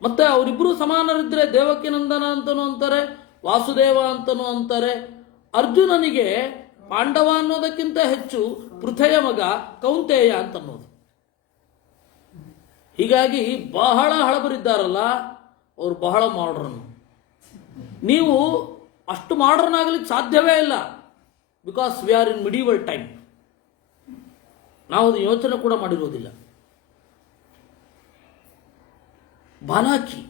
ಮತ್ತೆ ಅವರಿಬ್ಬರು ಸಮಾನರಿದ್ದರೆ ದೇವಕಿ ನಂದನ ಅಂತನೂ ಅಂತಾರೆ, ವಾಸುದೇವ ಅಂತನೂ ಅಂತಾರೆ. ಅರ್ಜುನನಿಗೆ ಪಾಂಡವ ಅನ್ನೋದಕ್ಕಿಂತ ಹೆಚ್ಚು ಪೃಥೆಯ ಮಗ ಕೌಂತೆಯ ಅಂತನ್ನೋದು. ಹೀಗಾಗಿ ಬಹಳ ಹಳಬರಿದ್ದಾರಲ್ಲ ಅವರು ಬಹಳ ಮಾಡ್ರನ್. ನೀವು ಅಷ್ಟು ಮಾಡ್ರನ್ ಆಗಲಿಕ್ಕೆ ಸಾಧ್ಯವೇ ಇಲ್ಲ, because we are in medieval time. ನಾವು ಅದು ಯೋಚನೆ ಕೂಡ ಮಾಡಿರೋದಿಲ್ಲ. ಬಾಲಾಕಿ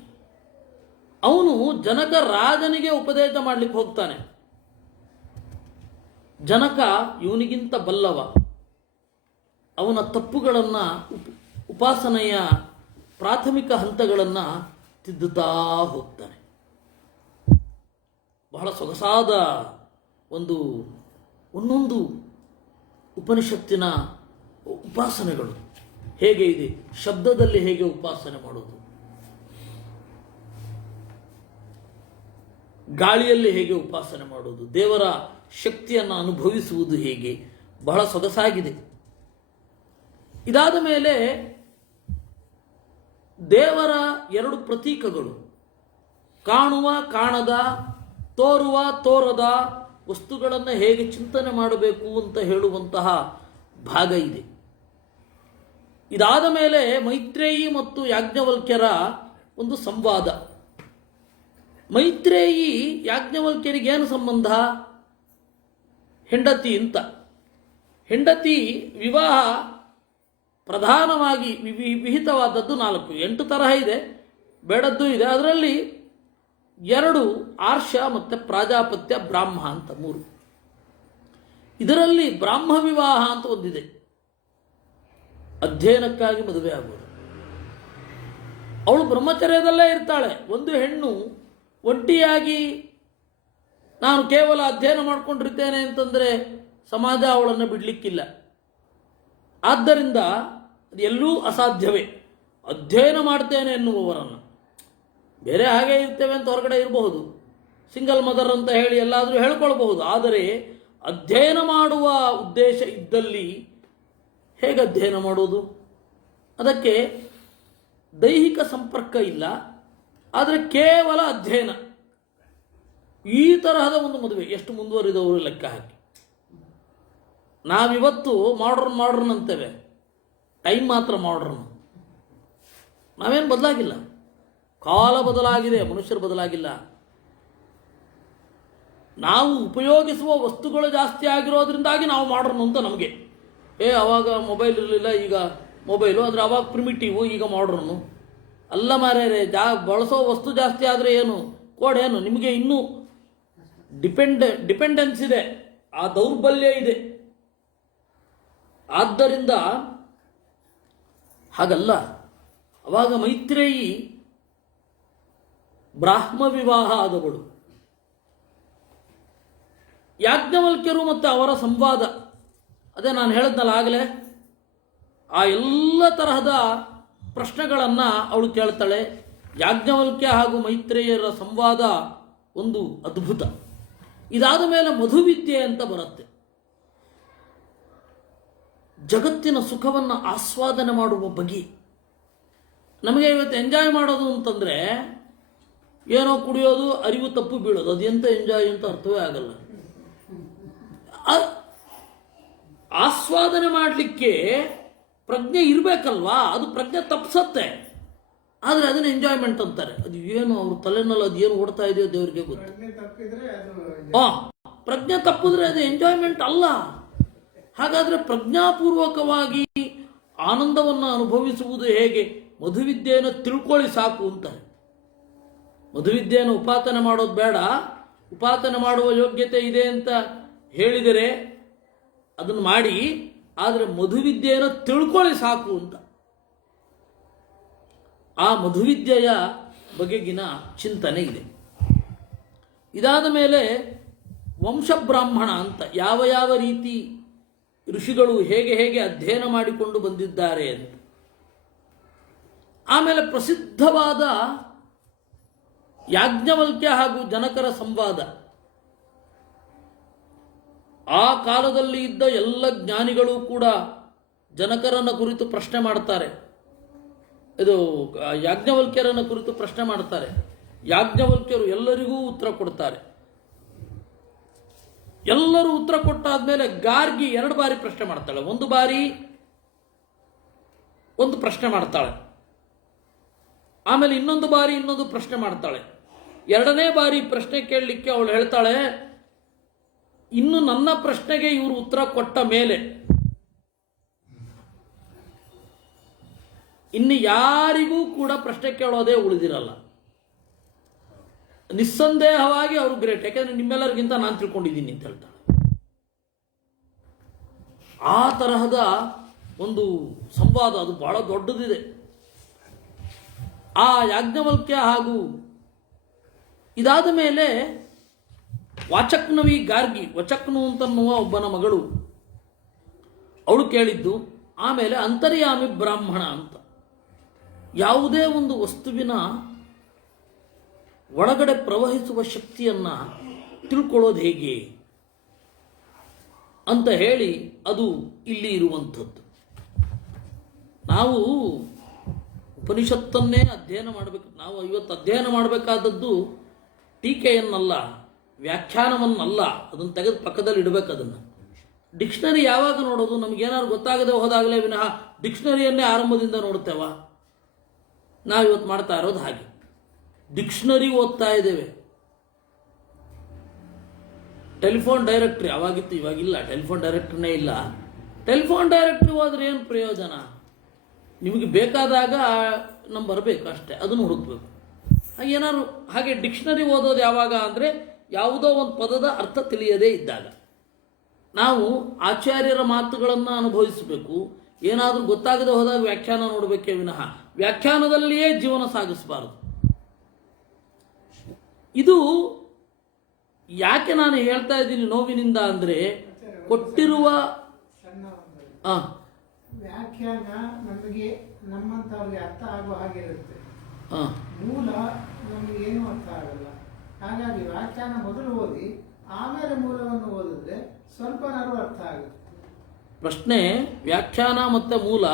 ಅವನು ಜನಕ ರಾಜನಿಗೆ ಉಪದೇಶ ಮಾಡಲಿಕ್ಕೆ ಹೋಗ್ತಾನೆ. ಜನಕ ಇವನಿಗಿಂತ ಬಲ್ಲವ. ಅವನ ತಪ್ಪುಗಳನ್ನು, ಉಪಾಸನೆಯ ಪ್ರಾಥಮಿಕ ಹಂತಗಳನ್ನು ತಿದ್ದುತ್ತಾ ಹೋಗ್ತಾನೆ. ಬಹಳ ಸೊಗಸಾದ ಒಂದೊಂದು ಉಪನಿಷತ್ತಿನ ಉಪಾಸನೆಗಳು ಹೇಗೆ ಇದೆ, ಶಬ್ದದಲ್ಲಿ ಹೇಗೆ ಉಪಾಸನೆ ಮಾಡೋದು, ಗಾಳಿಯಲ್ಲಿ ಹೇಗೆ ಉಪಾಸನೆ ಮಾಡೋದು, ದೇವರ ಶಕ್ತಿಯನ್ನು ಅನುಭವಿಸುವುದು ಹೇಗೆ, ಬಹಳ ಸೊಗಸಾಗಿದೆ. ಇದಾದ ಮೇಲೆ ದೇವರ 2 ಪ್ರತೀಕಗಳು, ಕಾಣುವ ಕಾಣದ, ತೋರುವ ತೋರದ ವಸ್ತುಗಳನ್ನು ಹೇಗೆ ಚಿಂತನೆ ಮಾಡಬೇಕು ಅಂತ ಹೇಳುವಂತಹ ಭಾಗ ಇದೆ. ಇದಾದ ಮೇಲೆ ಮೈತ್ರೇಯಿ ಮತ್ತು ಯಾಜ್ಞವಲ್ಕ್ಯರ ಒಂದು ಸಂವಾದ. ಮೈತ್ರೇಯಿ ಯಾಜ್ಞವಲ್ಕ್ಯರಿಗೆ ಏನು ಸಂಬಂಧ? ಹೆಂಡತಿ ಅಂತ. ಹೆಂಡತಿ ವಿವಾಹ ಪ್ರಧಾನವಾಗಿ ವಿಹಿತವಾದದ್ದು 4, 8 ತರಹ ಇದೆ, ಬೇಡದ್ದು ಇದೆ. ಅದರಲ್ಲಿ 2 ಆರ್ಷ ಮತ್ತು ಪ್ರಾಜಾಪತ್ಯ ಬ್ರಾಹ್ಮ ಅಂತ 3. ಇದರಲ್ಲಿ ಬ್ರಾಹ್ಮ ವಿವಾಹ ಅಂತ ಒಂದಿದೆ, ಅಧ್ಯಯನಕ್ಕಾಗಿ ಮದುವೆ ಆಗುವುದು. ಅವಳು ಬ್ರಹ್ಮಚರ್ಯದಲ್ಲೇ ಇರ್ತಾಳೆ. ಒಂದು ಹೆಣ್ಣು ಒಂಟಿಯಾಗಿ ನಾನು ಕೇವಲ ಅಧ್ಯಯನ ಮಾಡಿಕೊಂಡಿರ್ತೇನೆ ಅಂತಂದರೆ ಸಮಾಜ ಅವಳನ್ನು ಬಿಡಲಿಕ್ಕಿಲ್ಲ. ಆದ್ದರಿಂದ ಅದು ಎಲ್ಲೂ ಅಸಾಧ್ಯವೇ. ಅಧ್ಯಯನ ಮಾಡ್ತೇನೆ ಎನ್ನುವವರನ್ನು, ಬೇರೆ ಹಾಗೆ ಇರ್ತೇವೆ ಅಂತ ಹೊರಗಡೆ ಇರಬಹುದು, ಸಿಂಗಲ್ ಮದರ್ ಅಂತ ಹೇಳಿ ಎಲ್ಲಾದರೂ ಹೇಳ್ಕೊಳ್ಬಹುದು. ಆದರೆ ಅಧ್ಯಯನ ಮಾಡುವ ಉದ್ದೇಶ ಇದ್ದಲ್ಲಿ ಹೇಗೆ ಅಧ್ಯಯನ ಮಾಡೋದು? ಅದಕ್ಕೆ ದೈಹಿಕ ಸಂಪರ್ಕ ಇಲ್ಲ, ಆದರೆ ಕೇವಲ ಅಧ್ಯಯನ. ಈ ತರಹದ ಒಂದು ಮದುವೆ ಎಷ್ಟು ಮುಂದುವರಿದವರು ಲೆಕ್ಕ ಹಾಕಿ. ನಾವಿವತ್ತು ಮಾಡ್ರನ್ ಅಂತೇವೆ, ಟೈಮ್ ಮಾತ್ರ ಮಾಡ್ರನ್. ನಾವೇನು ಬದಲಾಗಿಲ್ಲ, ಕಾಲ ಬದಲಾಗಿದೆ, ಮನುಷ್ಯರು ಬದಲಾಗಿಲ್ಲ. ನಾವು ಉಪಯೋಗಿಸುವ ವಸ್ತುಗಳು ಜಾಸ್ತಿ ಆಗಿರೋದ್ರಿಂದಾಗಿ ನಾವು ಮಾಡ್ರನ್ ಅಂತ ನಮಗೆ. ಆವಾಗ ಮೊಬೈಲ್ ಇರಲಿಲ್ಲ, ಈಗ ಮೊಬೈಲು, ಆದರೆ ಅವಾಗ ಪ್ರಿಮಿಟಿವು, ಈಗ ಮಾಡ್ರನ್ನು. ಅಲ್ಲ ಮಾರ್ಯಾರೆ, ಬಳಸೋ ವಸ್ತು ಜಾಸ್ತಿ ಆದರೆ ಏನು ಕೋಡೇನು? ನಿಮಗೆ ಇನ್ನೂ ಡಿಪೆಂಡೆನ್ಸ್ ಇದೆ, ಆ ದೌರ್ಬಲ್ಯ ಇದೆ. ಆದ್ದರಿಂದ ಹಾಗಲ್ಲ. ಅವಾಗ ಮೈತ್ರೇಯಿ ಬ್ರಾಹ್ಮ ವಿವಾಹ ಆದವಳು. ಯಾಜ್ಞವಲ್ಕ್ಯರು ಮತ್ತು ಅವರ ಸಂವಾದ, ಅದೇ ನಾನು ಹೇಳಿದ್ನಲ್ಲ ಆಗಲೇ, ಆ ಎಲ್ಲ ತರಹದ ಪ್ರಶ್ನೆಗಳನ್ನು ಅವಳು ಕೇಳ್ತಾಳೆ. ಯಾಜ್ಞವಲ್ಕ್ಯ ಹಾಗೂ ಮೈತ್ರೇಯರ ಸಂವಾದ ಒಂದು ಅದ್ಭುತ. ಇದಾದ ಮೇಲೆ ಮಧುವಿದ್ಯೆ ಅಂತ ಬರುತ್ತೆ. ಜಗತ್ತಿನ ಸುಖವನ್ನು ಆಸ್ವಾದನೆ ಮಾಡುವ ಬಗೆ. ನಮಗೆ ಇವತ್ತು ಎಂಜಾಯ್ ಮಾಡೋದು ಅಂತಂದರೆ ಏನೋ ಕುಡಿಯೋದು, ಅರಿವು ತಪ್ಪು ಬೀಳೋದು, ಅದೆಂತ ಎಂಜಾಯ್ ಅಂತ ಅರ್ಥವೇ ಆಗಲ್ಲ. ಆಸ್ವಾದನೆ ಮಾಡಲಿಕ್ಕೆ ಪ್ರಜ್ಞೆ ಇರಬೇಕಲ್ವಾ? ಅದು ಪ್ರಜ್ಞೆ ತಪ್ಪಿಸತ್ತೆ, ಆದರೆ ಅದನ್ನ ಎಂಜಾಯ್ಮೆಂಟ್ ಅಂತಾರೆ. ಅದು ಏನು ಅವ್ರ ತಲೆನಲ್ಲಿ ಅದು ಏನು ಓಡ್ತಾ ಇದೆಯೋ ದೇವರಿಗೆ ಗೊತ್ತು. ಪ್ರಜ್ಞೆ ತಪ್ಪಿದ್ರೆ ಅದು ಎಂಜಾಯ್ಮೆಂಟ್ ಅಲ್ಲ. ಹಾಗಾದರೆ ಪ್ರಜ್ಞಾಪೂರ್ವಕವಾಗಿ ಆನಂದವನ್ನು ಅನುಭವಿಸುವುದು ಹೇಗೆ? ಮಧುವಿದ್ಯೆಯನ್ನು ತಿಳ್ಕೊಳ್ಳಿ ಸಾಕು ಅಂತಾರೆ. ಮಧುವಿದ್ಯೆಯನ್ನು ಉಪಾಸನೆ ಮಾಡೋದು ಬೇಡ, ಉಪಾಸನೆ ಮಾಡುವ ಯೋಗ್ಯತೆ ಇದೆ ಅಂತ ಹೇಳಿದರೆ ಅದನ್ನು ಮಾಡಿ, ಆದರೆ ಮಧುವಿದ್ಯೆಯನ್ನು ತಿಳ್ಕೊಳ್ಳಿ ಸಾಕು ಅಂತ. ಆ ಮಧುವಿದ್ಯೆಯ ಬಗೆಗಿನ ಚಿಂತನೆ ಇದೆ. ಇದಾದ ಮೇಲೆ ವಂಶಬ್ರಾಹ್ಮಣ ಅಂತ, ಯಾವ ಯಾವ ರೀತಿ ಋಷಿಗಳು ಹೇಗೆ ಹೇಗೆ ಅಧ್ಯಯನ ಮಾಡಿಕೊಂಡು ಬಂದಿದ್ದಾರೆ ಅಂತ. ಆಮೇಲೆ ಪ್ರಸಿದ್ಧವಾದ ಯಾಜ್ಞವಲ್ಕ್ಯ ಹಾಗೂ ಜನಕರ ಸಂವಾದ. ಆ ಕಾಲದಲ್ಲಿ ಇದ್ದ ಎಲ್ಲ ಜ್ಞಾನಿಗಳು ಕೂಡ ಜನಕರನ್ನ ಕುರಿತು ಪ್ರಶ್ನೆ ಮಾಡ್ತಾರೆ. ಇದು ಯಾಜ್ಞವಲ್ಕ್ಯರನ್ನ ಕುರಿತು ಪ್ರಶ್ನೆ ಮಾಡ್ತಾರೆ. ಯಾಜ್ಞವಲ್ಕ್ಯರು ಎಲ್ಲರಿಗೂ ಉತ್ತರ ಕೊಡ್ತಾರೆ. ಎಲ್ಲರೂ ಉತ್ತರ ಕೊಟ್ಟಾದ್ಮೇಲೆ ಗಾರ್ಗಿ 2 ಬಾರಿ ಪ್ರಶ್ನೆ ಮಾಡ್ತಾಳೆ. ಒಂದು ಬಾರಿ ಒಂದು ಪ್ರಶ್ನೆ ಮಾಡ್ತಾಳೆ, ಆಮೇಲೆ ಇನ್ನೊಂದು ಬಾರಿ ಇನ್ನೊಂದು ಪ್ರಶ್ನೆ ಮಾಡ್ತಾಳೆ. 2ನೇ ಬಾರಿ ಪ್ರಶ್ನೆ ಕೇಳಲಿಕ್ಕೆ ಅವಳು ಹೇಳ್ತಾಳೆ, ಇನ್ನು ನನ್ನ ಪ್ರಶ್ನೆಗೆ ಇವರು ಉತ್ತರ ಕೊಟ್ಟ ಮೇಲೆ ಇನ್ನು ಯಾರಿಗೂ ಕೂಡ ಪ್ರಶ್ನೆ ಕೇಳೋದೇ ಉಳಿದಿರಲ್ಲ. ನಿಸ್ಸಂದೇಹವಾಗಿ ಅವರು ಗ್ರೇಟ್, ಯಾಕೆಂದ್ರೆ ನಿಮ್ಮೆಲ್ಲರಿಗಿಂತ ನಾನು ತಿಳ್ಕೊಂಡಿದ್ದೀನಿ ಅಂತ ಹೇಳ್ತಾಳೆ. ಆ ತರಹದ ಒಂದು ಸಂವಾದ, ಅದು ಬಹಳ ದೊಡ್ಡದಿದೆ. ಆ ಯಾಜ್ಞವಲ್ಕ್ಯ ಹಾಗೂ ಇದಾದ ಮೇಲೆ ವಾಚಕ್ನವಿ ಗಾರ್ಗಿ, ವಚಕ್ನು ಅಂತನ್ನುವ ಒಬ್ಬನ ಮಗಳು, ಅವಳು ಕೇಳಿದ್ದು. ಆಮೇಲೆ ಅಂತರ್ಯಾಮಿ ಬ್ರಾಹ್ಮಣ ಅಂತ, ಯಾವುದೇ ಒಂದು ವಸ್ತುವಿನ ಒಳಗಡೆ ಪ್ರವಹಿಸುವ ಶಕ್ತಿಯನ್ನು ತಿಳ್ಕೊಳ್ಳೋದು ಹೇಗೆ ಅಂತ ಹೇಳಿ, ಅದು ಇಲ್ಲಿ ಇರುವಂಥದ್ದು. ನಾವು ಉಪನಿಷತ್ತನ್ನೇ ಅಧ್ಯಯನ ಮಾಡಬೇಕು. ನಾವು ಇವತ್ತು ಅಧ್ಯಯನ ಮಾಡಬೇಕಾದದ್ದು ಟೀಕೆಯನ್ನಲ್ಲ, ವ್ಯಾಖ್ಯಾನವನ್ನಲ್ಲ. ಅದನ್ನು ತೆಗೆದು ಪಕ್ಕದಲ್ಲಿ ಇಡಬೇಕು. ಅದನ್ನು ಡಿಕ್ಷನರಿ ಯಾವಾಗ ನೋಡೋದು? ನಮಗೇನಾದ್ರು ಗೊತ್ತಾಗದೆ ಹೋದಾಗಲೇ ವಿನಃ ಡಿಕ್ಷನರಿಯನ್ನೇ ಆರಂಭದಿಂದ ನೋಡ್ತೇವ? ನಾವಿವತ್ತು ಮಾಡ್ತಾ ಇರೋದು ಹಾಗೆ, ಡಿಕ್ಷನರಿ ಓದ್ತಾ ಇದ್ದೇವೆ. ಟೆಲಿಫೋನ್ ಡೈರೆಕ್ಟ್ರಿ ಅವಾಗಿತ್ತು, ಇವಾಗಿಲ್ಲ. ಟೆಲಿಫೋನ್ ಡೈರೆಕ್ಟ್ರಿನೇ ಇಲ್ಲ. ಟೆಲಿಫೋನ್ ಡೈರೆಕ್ಟ್ರಿ ಹೋದ್ರೆ ಏನು ಪ್ರಯೋಜನ? ನಿಮಗೆ ಬೇಕಾದಾಗ ನಂಬರ್ ಬೇಕು ಅಷ್ಟೇ, ಅದನ್ನು ಹುಡುಕ್ಬೇಕು. ಏನಾದ್ರು ಹಾಗೆ ಡಿಕ್ಷನರಿ ಓದೋದು ಯಾವಾಗ ಅಂದರೆ ಯಾವುದೋ ಒಂದು ಪದದ ಅರ್ಥ ತಿಳಿಯದೇ ಇದ್ದಾಗ. ನಾವು ಆಚಾರ್ಯರ ಮಾತುಗಳನ್ನು ಅನುಭವಿಸಬೇಕು. ಏನಾದರೂ ಗೊತ್ತಾಗದೆ ಹೋದಾಗ ವ್ಯಾಖ್ಯಾನ ನೋಡಬೇಕೇ ವಿನಃ ವ್ಯಾಖ್ಯಾನದಲ್ಲಿಯೇ ಜೀವನ ಸಾಗಿಸಬಾರದು. ಇದು ಯಾಕೆ ನಾನು ಹೇಳ್ತಾ ಇದ್ದೀನಿ ನೋವಿನಿಂದ ಅಂದರೆ, ಕೊಟ್ಟಿರುವ ವ್ಯಾಖ್ಯಾನ ನಮಗೆ ನಮ್ಮಂತವ್ರಿಗೆ ಅರ್ಥ ಆಗುವ ಹಾಗೆ ಇರುತ್ತೆ. ಮೂಲ ನಮಗೆ ಏನೂ ಅರ್ಥ ಆಗಲ್ಲ. ಹಾಗಾಗಿ ವ್ಯಾಖ್ಯಾನ ಮೊದಲು ಓದಿ ಆಮೇಲೆ ಮೂಲವನ್ನು ಓದಿದ್ರೆ ಸ್ವಲ್ಪನಾರು ಅರ್ಥ ಆಗುತ್ತೆ. ಪ್ರಶ್ನೆ ವ್ಯಾಖ್ಯಾನ ಮತ್ತು ಮೂಲ,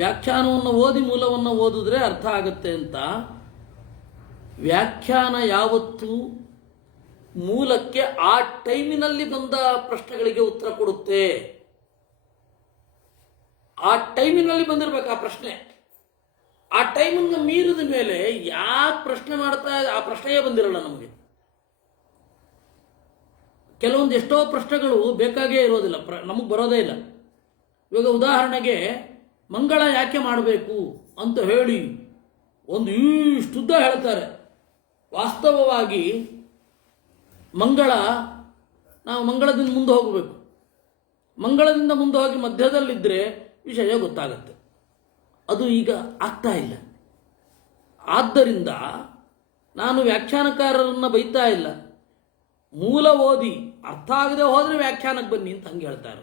ವ್ಯಾಖ್ಯಾನವನ್ನು ಓದಿ ಮೂಲವನ್ನು ಓದಿದ್ರೆ ಅರ್ಥ ಆಗುತ್ತೆ ಅಂತ. ವ್ಯಾಖ್ಯಾನ ಯಾವತ್ತೂ ಮೂಲಕ್ಕೆ ಆ ಟೈಮಿನಲ್ಲಿ ಬಂದ ಪ್ರಶ್ನೆಗಳಿಗೆ ಉತ್ತರ ಕೊಡುತ್ತೆ. ಆ ಟೈಮಿನಲ್ಲಿ ಬಂದಿರಬೇಕು ಆ ಪ್ರಶ್ನೆ. ಆ ಟೈಮನ್ನು ಮೀರಿದ ಮೇಲೆ ಯಾಕೆ ಪ್ರಶ್ನೆ ಮಾಡ್ತಾ ಆ ಪ್ರಶ್ನೆಯೇ ಬಂದಿರಲ್ಲ ನಮಗೆ. ಕೆಲವೊಂದು ಎಷ್ಟೋ ಪ್ರಶ್ನೆಗಳು ಬೇಕಾಗೇ ಇರೋದಿಲ್ಲ, ನಮಗೆ ಬರೋದೇ ಇಲ್ಲ. ಇವಾಗ ಉದಾಹರಣೆಗೆ ಮಂಗಳ ಯಾಕೆ ಮಾಡಬೇಕು ಅಂತ ಹೇಳಿ ಒಂದು ಇಷ್ಟುದ್ದ ಹೇಳ್ತಾರೆ. ವಾಸ್ತವವಾಗಿ ನಾವು ಮಂಗಳದಿಂದ ಮುಂದೆ ಹೋಗಬೇಕು. ಮಂಗಳದಿಂದ ಮುಂದೆ ಹೋಗಿ ಮಧ್ಯದಲ್ಲಿದ್ದರೆ ವಿಷಯ ಗೊತ್ತಾಗತ್ತೆ. ಅದು ಈಗ ಆಗ್ತಾ ಇಲ್ಲ. ಆದ್ದರಿಂದ ನಾನು ವ್ಯಾಖ್ಯಾನಕಾರರನ್ನು ಬೈತಾ ಇಲ್ಲ. ಮೂಲ ಓದಿ ಅರ್ಥ ಆಗದೆ ಹೋದರೆ ವ್ಯಾಖ್ಯಾನಕ್ಕೆ ಬನ್ನಿ ಅಂತ ಹಂಗೆ ಹೇಳ್ತಾರೆ.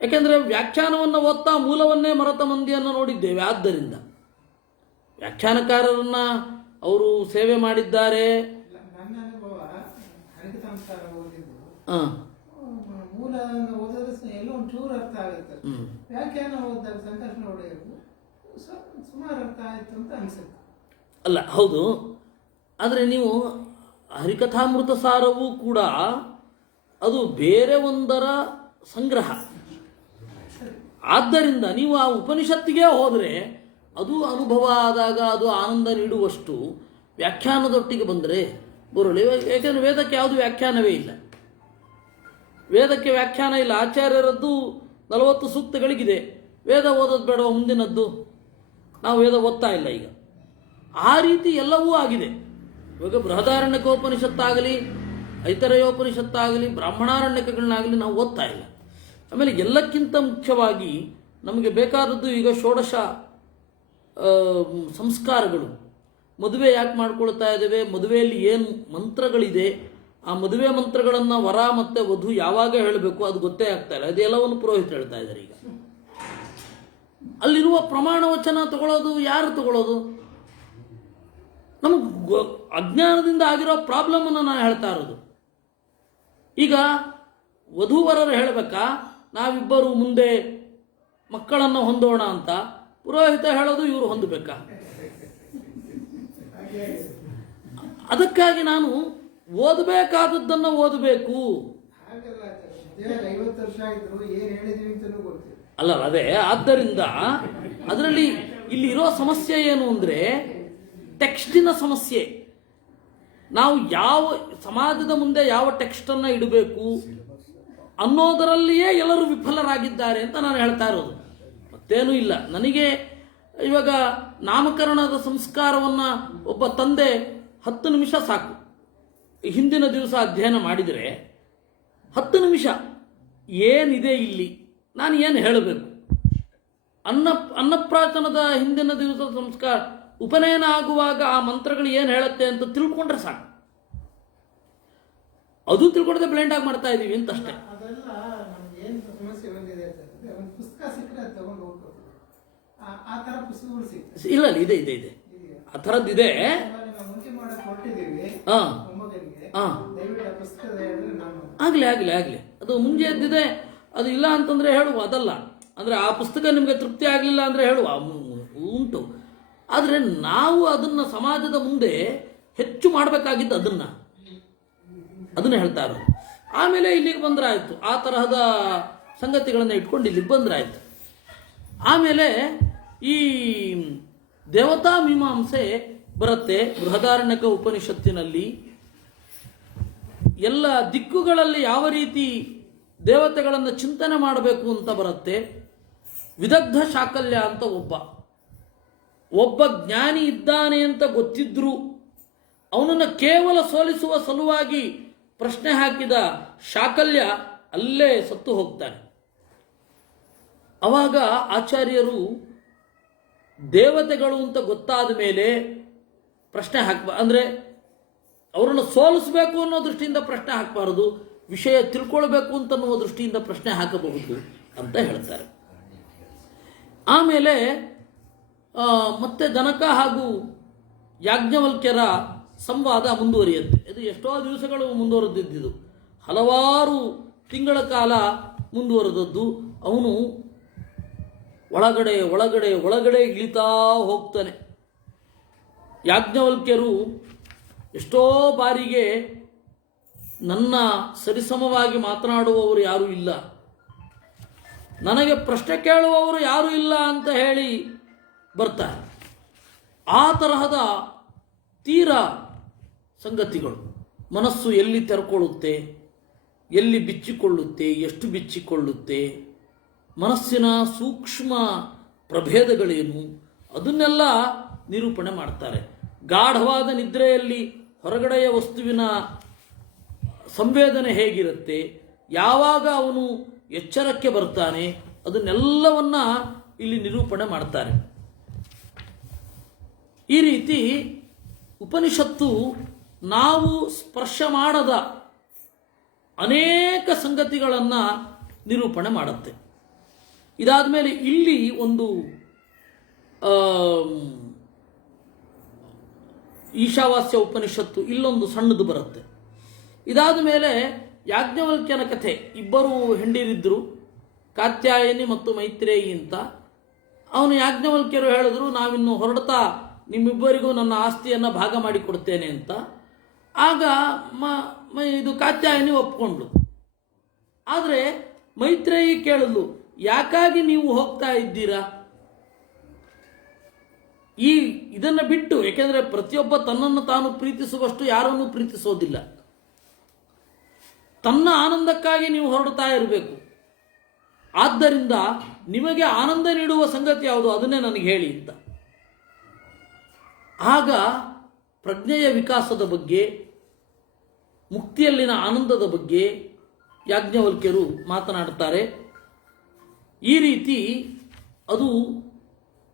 ಯಾಕೆಂದರೆ ವ್ಯಾಖ್ಯಾನವನ್ನು ಓದ್ತಾ ಮೂಲವನ್ನೇ ಮರೆತ ಮಂದಿಯನ್ನು ನೋಡಿದ್ದೇವೆ. ಆದ್ದರಿಂದ ವ್ಯಾಖ್ಯಾನಕಾರರನ್ನು ಅವರು ಸೇವೆ ಮಾಡಿದ್ದಾರೆ. ನನ್ನ ಅನುಭವ ಹರಿಕಥಾಂಸಾರ ಓದಿದ್ದು, ಮೂಲ ಓದಿದ್ರೆ ಎಲ್ಲೋ ಒಂದು ಚೂರು ಅರ್ಥ ಆಗುತ್ತೆ. ವ್ಯಾಖ್ಯಾನ ಓದಿದಾಗ ಸಂಕರ್ಷಣ ಹೊಡೆಯೋದು ಸುಮಾರು ಅರ್ಥ ಆಯಿತು ಅಂತ ಅನಿಸುತ್ತೆ. ಅಲ್ಲ, ಹೌದು. ಆದರೆ ನೀವು ಹರಿಕಥಾಮೃತ ಸಾರವೂ ಕೂಡ ಅದು ಬೇರೆ ಒಂದರ ಸಂಗ್ರಹ. ಆದ್ದರಿಂದ ನೀವು ಆ ಉಪನಿಷತ್ತಿಗೆ ಹೋದರೆ ಅದು ಅನುಭವ ಆದಾಗ ಅದು ಆನಂದ ನೀಡುವಷ್ಟು ವ್ಯಾಖ್ಯಾನದೊಟ್ಟಿಗೆ ಬಂದರೆ ಬರೋಲ್ಲ. ಯಾಕೆಂದರೆ ವೇದಕ್ಕೆ ಯಾವುದು ವ್ಯಾಖ್ಯಾನವೇ ಇಲ್ಲ. ವೇದಕ್ಕೆ ವ್ಯಾಖ್ಯಾನ ಇಲ್ಲ. ಆಚಾರ್ಯರದ್ದು 40 ಸೂಕ್ತಗಳಿಗಿದೆ. ವೇದ ಓದೋದು ಬೇಡವ ಮುಂದಿನದ್ದು? ನಾವು ವೇದ ಓದ್ತಾ ಇಲ್ಲ ಈಗ. ಆ ರೀತಿ ಎಲ್ಲವೂ ಆಗಿದೆ. ಇವಾಗ ಬೃಹದಾರಣ್ಯಕೋಪನಿಷತ್ತಾಗಲಿ, ಐತರೇಯೋಪನಿಷತ್ತಾಗಲಿ, ಬ್ರಾಹ್ಮಣಾರಣ್ಯಕಗಳನ್ನಾಗಲಿ ನಾವು ಓದ್ತಾ ಇಲ್ಲ. ಆಮೇಲೆ ಎಲ್ಲಕ್ಕಿಂತ ಮುಖ್ಯವಾಗಿ ನಮಗೆ ಬೇಕಾದದ್ದು ಈಗ ಷೋಡಶ ಸಂಸ್ಕಾರಗಳು. ಮದುವೆ ಯಾಕೆ ಮಾಡ್ಕೊಳ್ತಾ ಇದ್ದೇವೆ? ಮದುವೆಯಲ್ಲಿ ಏನು ಮಂತ್ರಗಳಿದೆ, ಆ ಮದುವೆ ಮಂತ್ರಗಳನ್ನು ವರ ಮತ್ತು ವಧು ಯಾವಾಗ ಹೇಳಬೇಕು ಅದು ಗೊತ್ತೇ ಆಗ್ತಾ ಇಲ್ಲ. ಅದೆಲ್ಲವನ್ನು ಪುರೋಹಿತರು ಹೇಳ್ತಾ ಇದ್ದಾರೆ ಈಗ. ಅಲ್ಲಿರುವ ಪ್ರಮಾಣ ವಚನ ತಗೊಳ್ಳೋದು ಯಾರು ತಗೊಳ್ಳೋದು? ನಮಗೆ ಅಜ್ಞಾನದಿಂದ ಆಗಿರೋ ಪ್ರಾಬ್ಲಮನ್ನು ನಾನು ಹೇಳ್ತಾ ಇರೋದು. ಈಗ ವಧೂವರರು ಹೇಳಬೇಕಾ ನಾವಿಬ್ಬರು ಮುಂದೆ ಮಕ್ಕಳನ್ನು ಹೊಂದೋಣ ಅಂತ? ಪುರೋಹಿತ ಹೇಳೋದು ಇವರು ಹೊಂದಬೇಕಾ? ಅದಕ್ಕಾಗಿ ನಾನು ಓದಬೇಕಾದದ್ದನ್ನು ಓದಬೇಕು. ಅಲ್ಲ, ಅದೇ. ಆದ್ದರಿಂದ ಅದರಲ್ಲಿ ಇಲ್ಲಿ ಇರೋ ಸಮಸ್ಯೆ ಏನು ಅಂದರೆ ಟೆಕ್ಸ್ಟಿನ ಸಮಸ್ಯೆ. ನಾವು ಯಾವ ಸಮಾಜದ ಮುಂದೆ ಯಾವ ಟೆಕ್ಸ್ಟನ್ನು ಇಡಬೇಕು ಅನ್ನೋದರಲ್ಲಿಯೇ ಎಲ್ಲರೂ ವಿಫಲರಾಗಿದ್ದಾರೆ ಅಂತ ನಾನು ಹೇಳ್ತಾ ಇರೋದು. ಮತ್ತೇನೂ ಇಲ್ಲ. ನನಗೆ ಇವಾಗ ನಾಮಕರಣದ ಸಂಸ್ಕಾರವನ್ನು ಒಬ್ಬ ತಂದೆ 10 ನಿಮಿಷ ಸಾಕು. ಹಿಂದಿನ ದಿವಸ ಅಧ್ಯಯನ ಮಾಡಿದರೆ 10 ನಿಮಿಷ ಏನಿದೆ ಇಲ್ಲಿ, ನಾನು ಏನು ಹೇಳಬೇಕು? ಅನ್ನಪ್ರಾಶನದ ಹಿಂದಿನ ದಿವಸ ಸಂಸ್ಕಾರ, ಉಪನಯನ ಆಗುವಾಗ ಆ ಮಂತ್ರಗಳು ಏನು ಹೇಳುತ್ತೆ ಅಂತ ತಿಳ್ಕೊಂಡ್ರೆ ಸಾಕು. ಅದು ತಿಳ್ಕೊಂಡ್ರೆ ಬ್ಲೈಂಡ್ ಆಗಿ ಮಾಡ್ತಾ ಇದ್ದೀವಿ ಅಂತ ಅಷ್ಟೇ. ಅದೆಲ್ಲ ನಮ್ಗೆ ಏನು ಸಮಸ್ಯೆ ಬಂದಿದೆ ಅಂತಂದ್ರೆ, ಒಂದು ಪುಸ್ತಕ ಸಿಕ್ಕರೆ ಅದು ತಗೊಂಡು ಹೋಗ್ಬೇಕು. ಆ ಥರ ಪುಸ್ತಕಗಳು ಸಿಗ್ತದೆ. ಇಲ್ಲ, ಇದೆ ಇದೆ ಇದೆ ಆ ಥರದ್ದಿದೆ. ನಾವು ಮುಂಚೆ ಮಾಡಕ್ಕೆ ಹೊರಟಿದ್ದೀವಿ. ದಯವಿಟ್ಟು ಆ ಪುಸ್ತಕದ ಹೇಳಿದ್ರೆ ನಾನು ಆಗಲಿ ಅದು ಮುಂಜೆ ಎದ್ದಿದೆ. ಅದು ಇಲ್ಲ ಅಂತಂದರೆ ಹೇಳುವ, ಅದಲ್ಲ. ಅಂದರೆ ಆ ಪುಸ್ತಕ ನಿಮಗೆ ತೃಪ್ತಿ ಆಗಲಿಲ್ಲ ಅಂದರೆ ಹೇಳುವ, ಉಂಟು. ಆದರೆ ನಾವು ಅದನ್ನು ಸಮಾಜದ ಮುಂದೆ ಹೆಚ್ಚು ಮಾಡಬೇಕಾಗಿದ್ದು ಅದನ್ನು ಹೇಳ್ತಾ ಇರೋದು. ಆಮೇಲೆ ಇಲ್ಲಿಗೆ ಬಂದ್ರಾಯ್ತು. ಆ ತರಹದ ಸಂಗತಿಗಳನ್ನು ಇಟ್ಕೊಂಡು ಇಲ್ಲಿಗೆ ಬಂದ್ರಾಯ್ತು. ಆಮೇಲೆ ಈ ದೇವತಾ ಮೀಮಾಂಸೆ ಬರುತ್ತೆ ಬೃಹದಾರಣ್ಯಕ ಉಪನಿಷತ್ತಿನಲ್ಲಿ. ಎಲ್ಲ ದಿಕ್ಕುಗಳಲ್ಲಿ ಯಾವ ರೀತಿ ದೇವತೆಗಳನ್ನು ಚಿಂತನೆ ಮಾಡಬೇಕು ಅಂತ ಬರುತ್ತೆ. ವಿದಗ್ಧ ಶಾಕಲ್ಯ ಅಂತ ಒಬ್ಬ ಜ್ಞಾನಿ ಇದ್ದಾನೆ ಅಂತ ಗೊತ್ತಿದ್ರೂ ಅವನನ್ನು ಕೇವಲ ಸೋಲಿಸುವ ಸಲುವಾಗಿ ಪ್ರಶ್ನೆ ಹಾಕಿದ ಶಾಕಲ್ಯ ಅಲ್ಲೇ ಸತ್ತು ಹೋಗ್ತಾನೆ. ಅವಾಗ ಆಚಾರ್ಯರು ದೇವತೆಗಳು ಅಂತ ಗೊತ್ತಾದ ಮೇಲೆ ಪ್ರಶ್ನೆ ಅಂದರೆ ಅವರನ್ನು ಸೋಲಿಸಬೇಕು ಅನ್ನೋ ದೃಷ್ಟಿಯಿಂದ ಪ್ರಶ್ನೆ ಹಾಕಬಾರದು, ವಿಷಯ ತಿಳ್ಕೊಳ್ಬೇಕು ಅಂತನ್ನುವ ದೃಷ್ಟಿಯಿಂದ ಪ್ರಶ್ನೆ ಹಾಕಬಹುದು ಅಂತ ಹೇಳ್ತಾರೆ. ಆಮೇಲೆ ಮತ್ತೆ ಜನಕ ಹಾಗೂ ಯಾಜ್ಞವಲ್ಕ್ಯರ ಸಂವಾದ ಮುಂದುವರಿಯುತ್ತೆ. ಇದು ಎಷ್ಟೋ ದಿವಸಗಳು ಮುಂದುವರೆದಿದ್ದು, ಹಲವಾರು ತಿಂಗಳ ಕಾಲ ಮುಂದುವರೆದದ್ದು. ಅವನು ಒಳಗಡೆ ಒಳಗಡೆ ಒಳಗಡೆ ಇಳಿತಾ ಹೋಗ್ತಾನೆ. ಯಾಜ್ಞವಲ್ಕ್ಯರು ಎಷ್ಟೋ ಬಾರಿಗೆ ನನ್ನ ಸರಿಸಮವಾಗಿ ಮಾತನಾಡುವವರು ಯಾರೂ ಇಲ್ಲ, ನನಗೆ ಪ್ರಶ್ನೆ ಕೇಳುವವರು ಯಾರೂ ಇಲ್ಲ ಅಂತ ಹೇಳಿ ಬರ್ತಾರೆ. ಆ ತರಹದ ತೀರಾ ಸಂಗತಿಗಳು. ಮನಸ್ಸು ಎಲ್ಲಿ ತೆರ್ಕೊಳ್ಳುತ್ತೆ, ಎಲ್ಲಿ ಬಿಚ್ಚಿಕೊಳ್ಳುತ್ತೆ, ಎಷ್ಟು ಬಿಚ್ಚಿಕೊಳ್ಳುತ್ತೆ, ಮನಸ್ಸಿನ ಸೂಕ್ಷ್ಮ ಪ್ರಭೇದಗಳೇನು, ಅದನ್ನೆಲ್ಲ ನಿರೂಪಣೆ ಮಾಡ್ತಾರೆ. ಗಾಢವಾದ ನಿದ್ರೆಯಲ್ಲಿ ಹೊರಗಡೆಯ ವಸ್ತುವಿನ ಸಂವೇದನೆ ಹೇಗಿರುತ್ತೆ, ಯಾವಾಗ ಅವನು ಎಚ್ಚರಕ್ಕೆ ಬರ್ತಾನೆ, ಅದನ್ನೆಲ್ಲವನ್ನ ಇಲ್ಲಿ ನಿರೂಪಣೆ ಮಾಡ್ತಾರೆ. ಈ ರೀತಿ ಉಪನಿಷತ್ತು ನಾವು ಸ್ಪರ್ಶ ಮಾಡದ ಅನೇಕ ಸಂಗತಿಗಳನ್ನು ನಿರೂಪಣೆ ಮಾಡುತ್ತೆ. ಇದಾದ ಮೇಲೆ ಇಲ್ಲಿ ಒಂದು ಈಶಾವಾಸ್ಯ ಉಪನಿಷತ್ತು ಇಲ್ಲೊಂದು ಸಣ್ಣದು ಬರುತ್ತೆ. ಇದಾದ ಮೇಲೆ ಯಾಜ್ಞವಲ್ಕ್ಯನ ಕಥೆ. ಇಬ್ಬರು ಹೆಂಡಿರಿದ್ದರು, ಕಾತ್ಯಾಯನಿ ಮತ್ತು ಮೈತ್ರೇಯಿ ಅಂತ. ಅವನು ಯಾಜ್ಞವಲ್ಕ್ಯರು ಹೇಳಿದ್ರು, ನಾವಿನ್ನು ಹೊರಡ್ತಾ ನಿಮ್ಮಿಬ್ಬರಿಗೂ ನನ್ನ ಆಸ್ತಿಯನ್ನು ಭಾಗ ಮಾಡಿಕೊಡ್ತೇನೆ ಅಂತ. ಆಗ ಇದು ಕಾತ್ಯಾಯನಿ ಒಪ್ಕೊಂಡ್ಳು. ಆದರೆ ಮೈತ್ರೇಯಿ ಕೇಳಲು, ಯಾಕಾಗಿ ನೀವು ಹೋಗ್ತಾ ಇದ್ದೀರಾ? ಇದನ್ನು ಬಿಟ್ಟು, ಏಕೆಂದರೆ ಪ್ರತಿಯೊಬ್ಬ ತನ್ನನ್ನು ತಾನು ಪ್ರೀತಿಸುವಷ್ಟು ಯಾರನ್ನೂ ಪ್ರೀತಿಸೋದಿಲ್ಲ. ತನ್ನ ಆನಂದಕ್ಕಾಗಿ ನೀವು ಹೊರಡ್ತಾ ಇರಬೇಕು. ಆದ್ದರಿಂದ ನಿಮಗೆ ಆನಂದ ನೀಡುವ ಸಂಗತಿ ಯಾವುದು, ಅದನ್ನೇ ನನಗೆ ಹೇಳಿ ಅಂತ. ಆಗ ಪ್ರಜ್ಞೆಯ ವಿಕಾಸದ ಬಗ್ಗೆ, ಮುಕ್ತಿಯಲ್ಲಿನ ಆನಂದದ ಬಗ್ಗೆ ಯಾಜ್ಞವಲ್ಕ್ಯರು ಮಾತನಾಡ್ತಾರೆ. ಈ ರೀತಿ ಅದು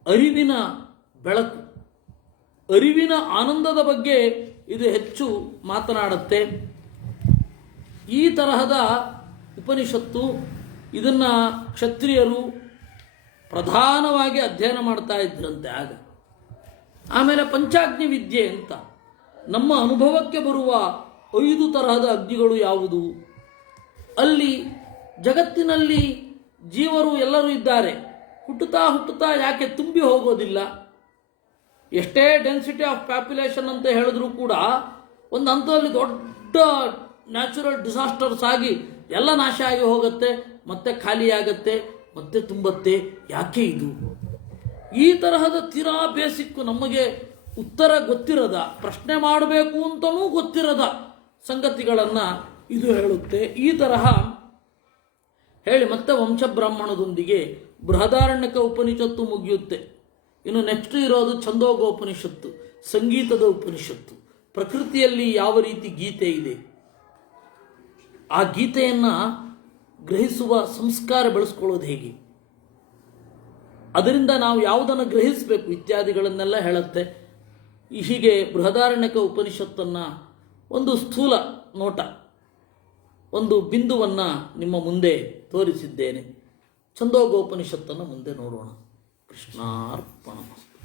ಅರಿವಿನ ಬೆಳಕು, ಅರಿವಿನ ಆನಂದದ ಬಗ್ಗೆ ಇದು ಹೆಚ್ಚು ಮಾತನಾಡುತ್ತೆ. ಈ ತರಹದ ಉಪನಿಷತ್ತು, ಇದನ್ನು ಕ್ಷತ್ರಿಯರು ಪ್ರಧಾನವಾಗಿ ಅಧ್ಯಯನ ಮಾಡ್ತಾ ಇದ್ರಂತೆ ಆಗ. ಆಮೇಲೆ ಪಂಚಾಗ್ನಿ ವಿದ್ಯೆ ಅಂತ, ನಮ್ಮ ಅನುಭವಕ್ಕೆ ಬರುವ 5 ತರಹದ ಅಗ್ನಿಗಳು ಯಾವುದು, ಅಲ್ಲಿ ಜಗತ್ತಿನಲ್ಲಿ ಜೀವರು ಎಲ್ಲರೂ ಇದ್ದಾರೆ, ಹುಟ್ಟುತ್ತಾ ಹುಟ್ಟುತ್ತಾ ಯಾಕೆ ತುಂಬಿ ಹೋಗೋದಿಲ್ಲ? ಎಷ್ಟೇ ಡೆನ್ಸಿಟಿ ಆಫ್ ಪಾಪ್ಯುಲೇಷನ್ ಅಂತ ಹೇಳಿದ್ರೂ ಕೂಡ ಒಂದು ಹಂತದಲ್ಲಿ ದೊಡ್ಡ ನ್ಯಾಚುರಲ್ ಡಿಸಾಸ್ಟರ್ಸ್ ಆಗಿ ಎಲ್ಲ ನಾಶ ಆಗಿ ಹೋಗುತ್ತೆ, ಮತ್ತೆ ಖಾಲಿಯಾಗತ್ತೆ, ಮತ್ತೆ ತುಂಬತ್ತೆ. ಯಾಕೆ ಇದು? ಈ ತರಹದ ತೀರಾ ಬೇಸಿಕ್, ನಮಗೆ ಉತ್ತರ ಗೊತ್ತಿರದ, ಪ್ರಶ್ನೆ ಮಾಡಬೇಕು ಅಂತಲೂ ಗೊತ್ತಿರದ ಸಂಗತಿಗಳನ್ನು ಇದು ಹೇಳುತ್ತೆ. ಈ ತರಹ ಹೇಳಿ ಮತ್ತೆ ವಂಶಬ್ರಾಹ್ಮಣದೊಂದಿಗೆ ಬೃಹದಾರಣ್ಯಕ ಉಪನಿಷತ್ತು ಮುಗಿಯುತ್ತೆ. ಇನ್ನು ನೆಕ್ಸ್ಟ್ ಇರೋದು ಛಂದೋಗೋಪನಿಷತ್ತು, ಸಂಗೀತದ ಉಪನಿಷತ್ತು. ಪ್ರಕೃತಿಯಲ್ಲಿ ಯಾವ ರೀತಿ ಗೀತೆ ಇದೆ, ಆ ಗೀತೆಯನ್ನು ಗ್ರಹಿಸುವ ಸಂಸ್ಕಾರ ಬೆಳೆಸ್ಕೊಳ್ಳೋದು ಹೇಗೆ, ಅದರಿಂದ ನಾವು ಯಾವುದನ್ನು ಗ್ರಹಿಸಬೇಕು ಇತ್ಯಾದಿಗಳನ್ನೆಲ್ಲ ಹೇಳುತ್ತೆ. ಹೀಗೆ ಬೃಹದಾರಣ್ಯಕ ಉಪನಿಷತ್ತನ್ನು ಒಂದು ಸ್ಥೂಲ ನೋಟ, ಒಂದು ಬಿಂದುವನ್ನು ನಿಮ್ಮ ಮುಂದೆ ತೋರಿಸಿದ್ದೇನೆ. ಛಂದೋಗೋಪನಿಷತ್ತನ್ನು ಮುಂದೆ ನೋಡೋಣ. ಕೃಷ್ಣಾರ್ಪಣಮಸ್ತು.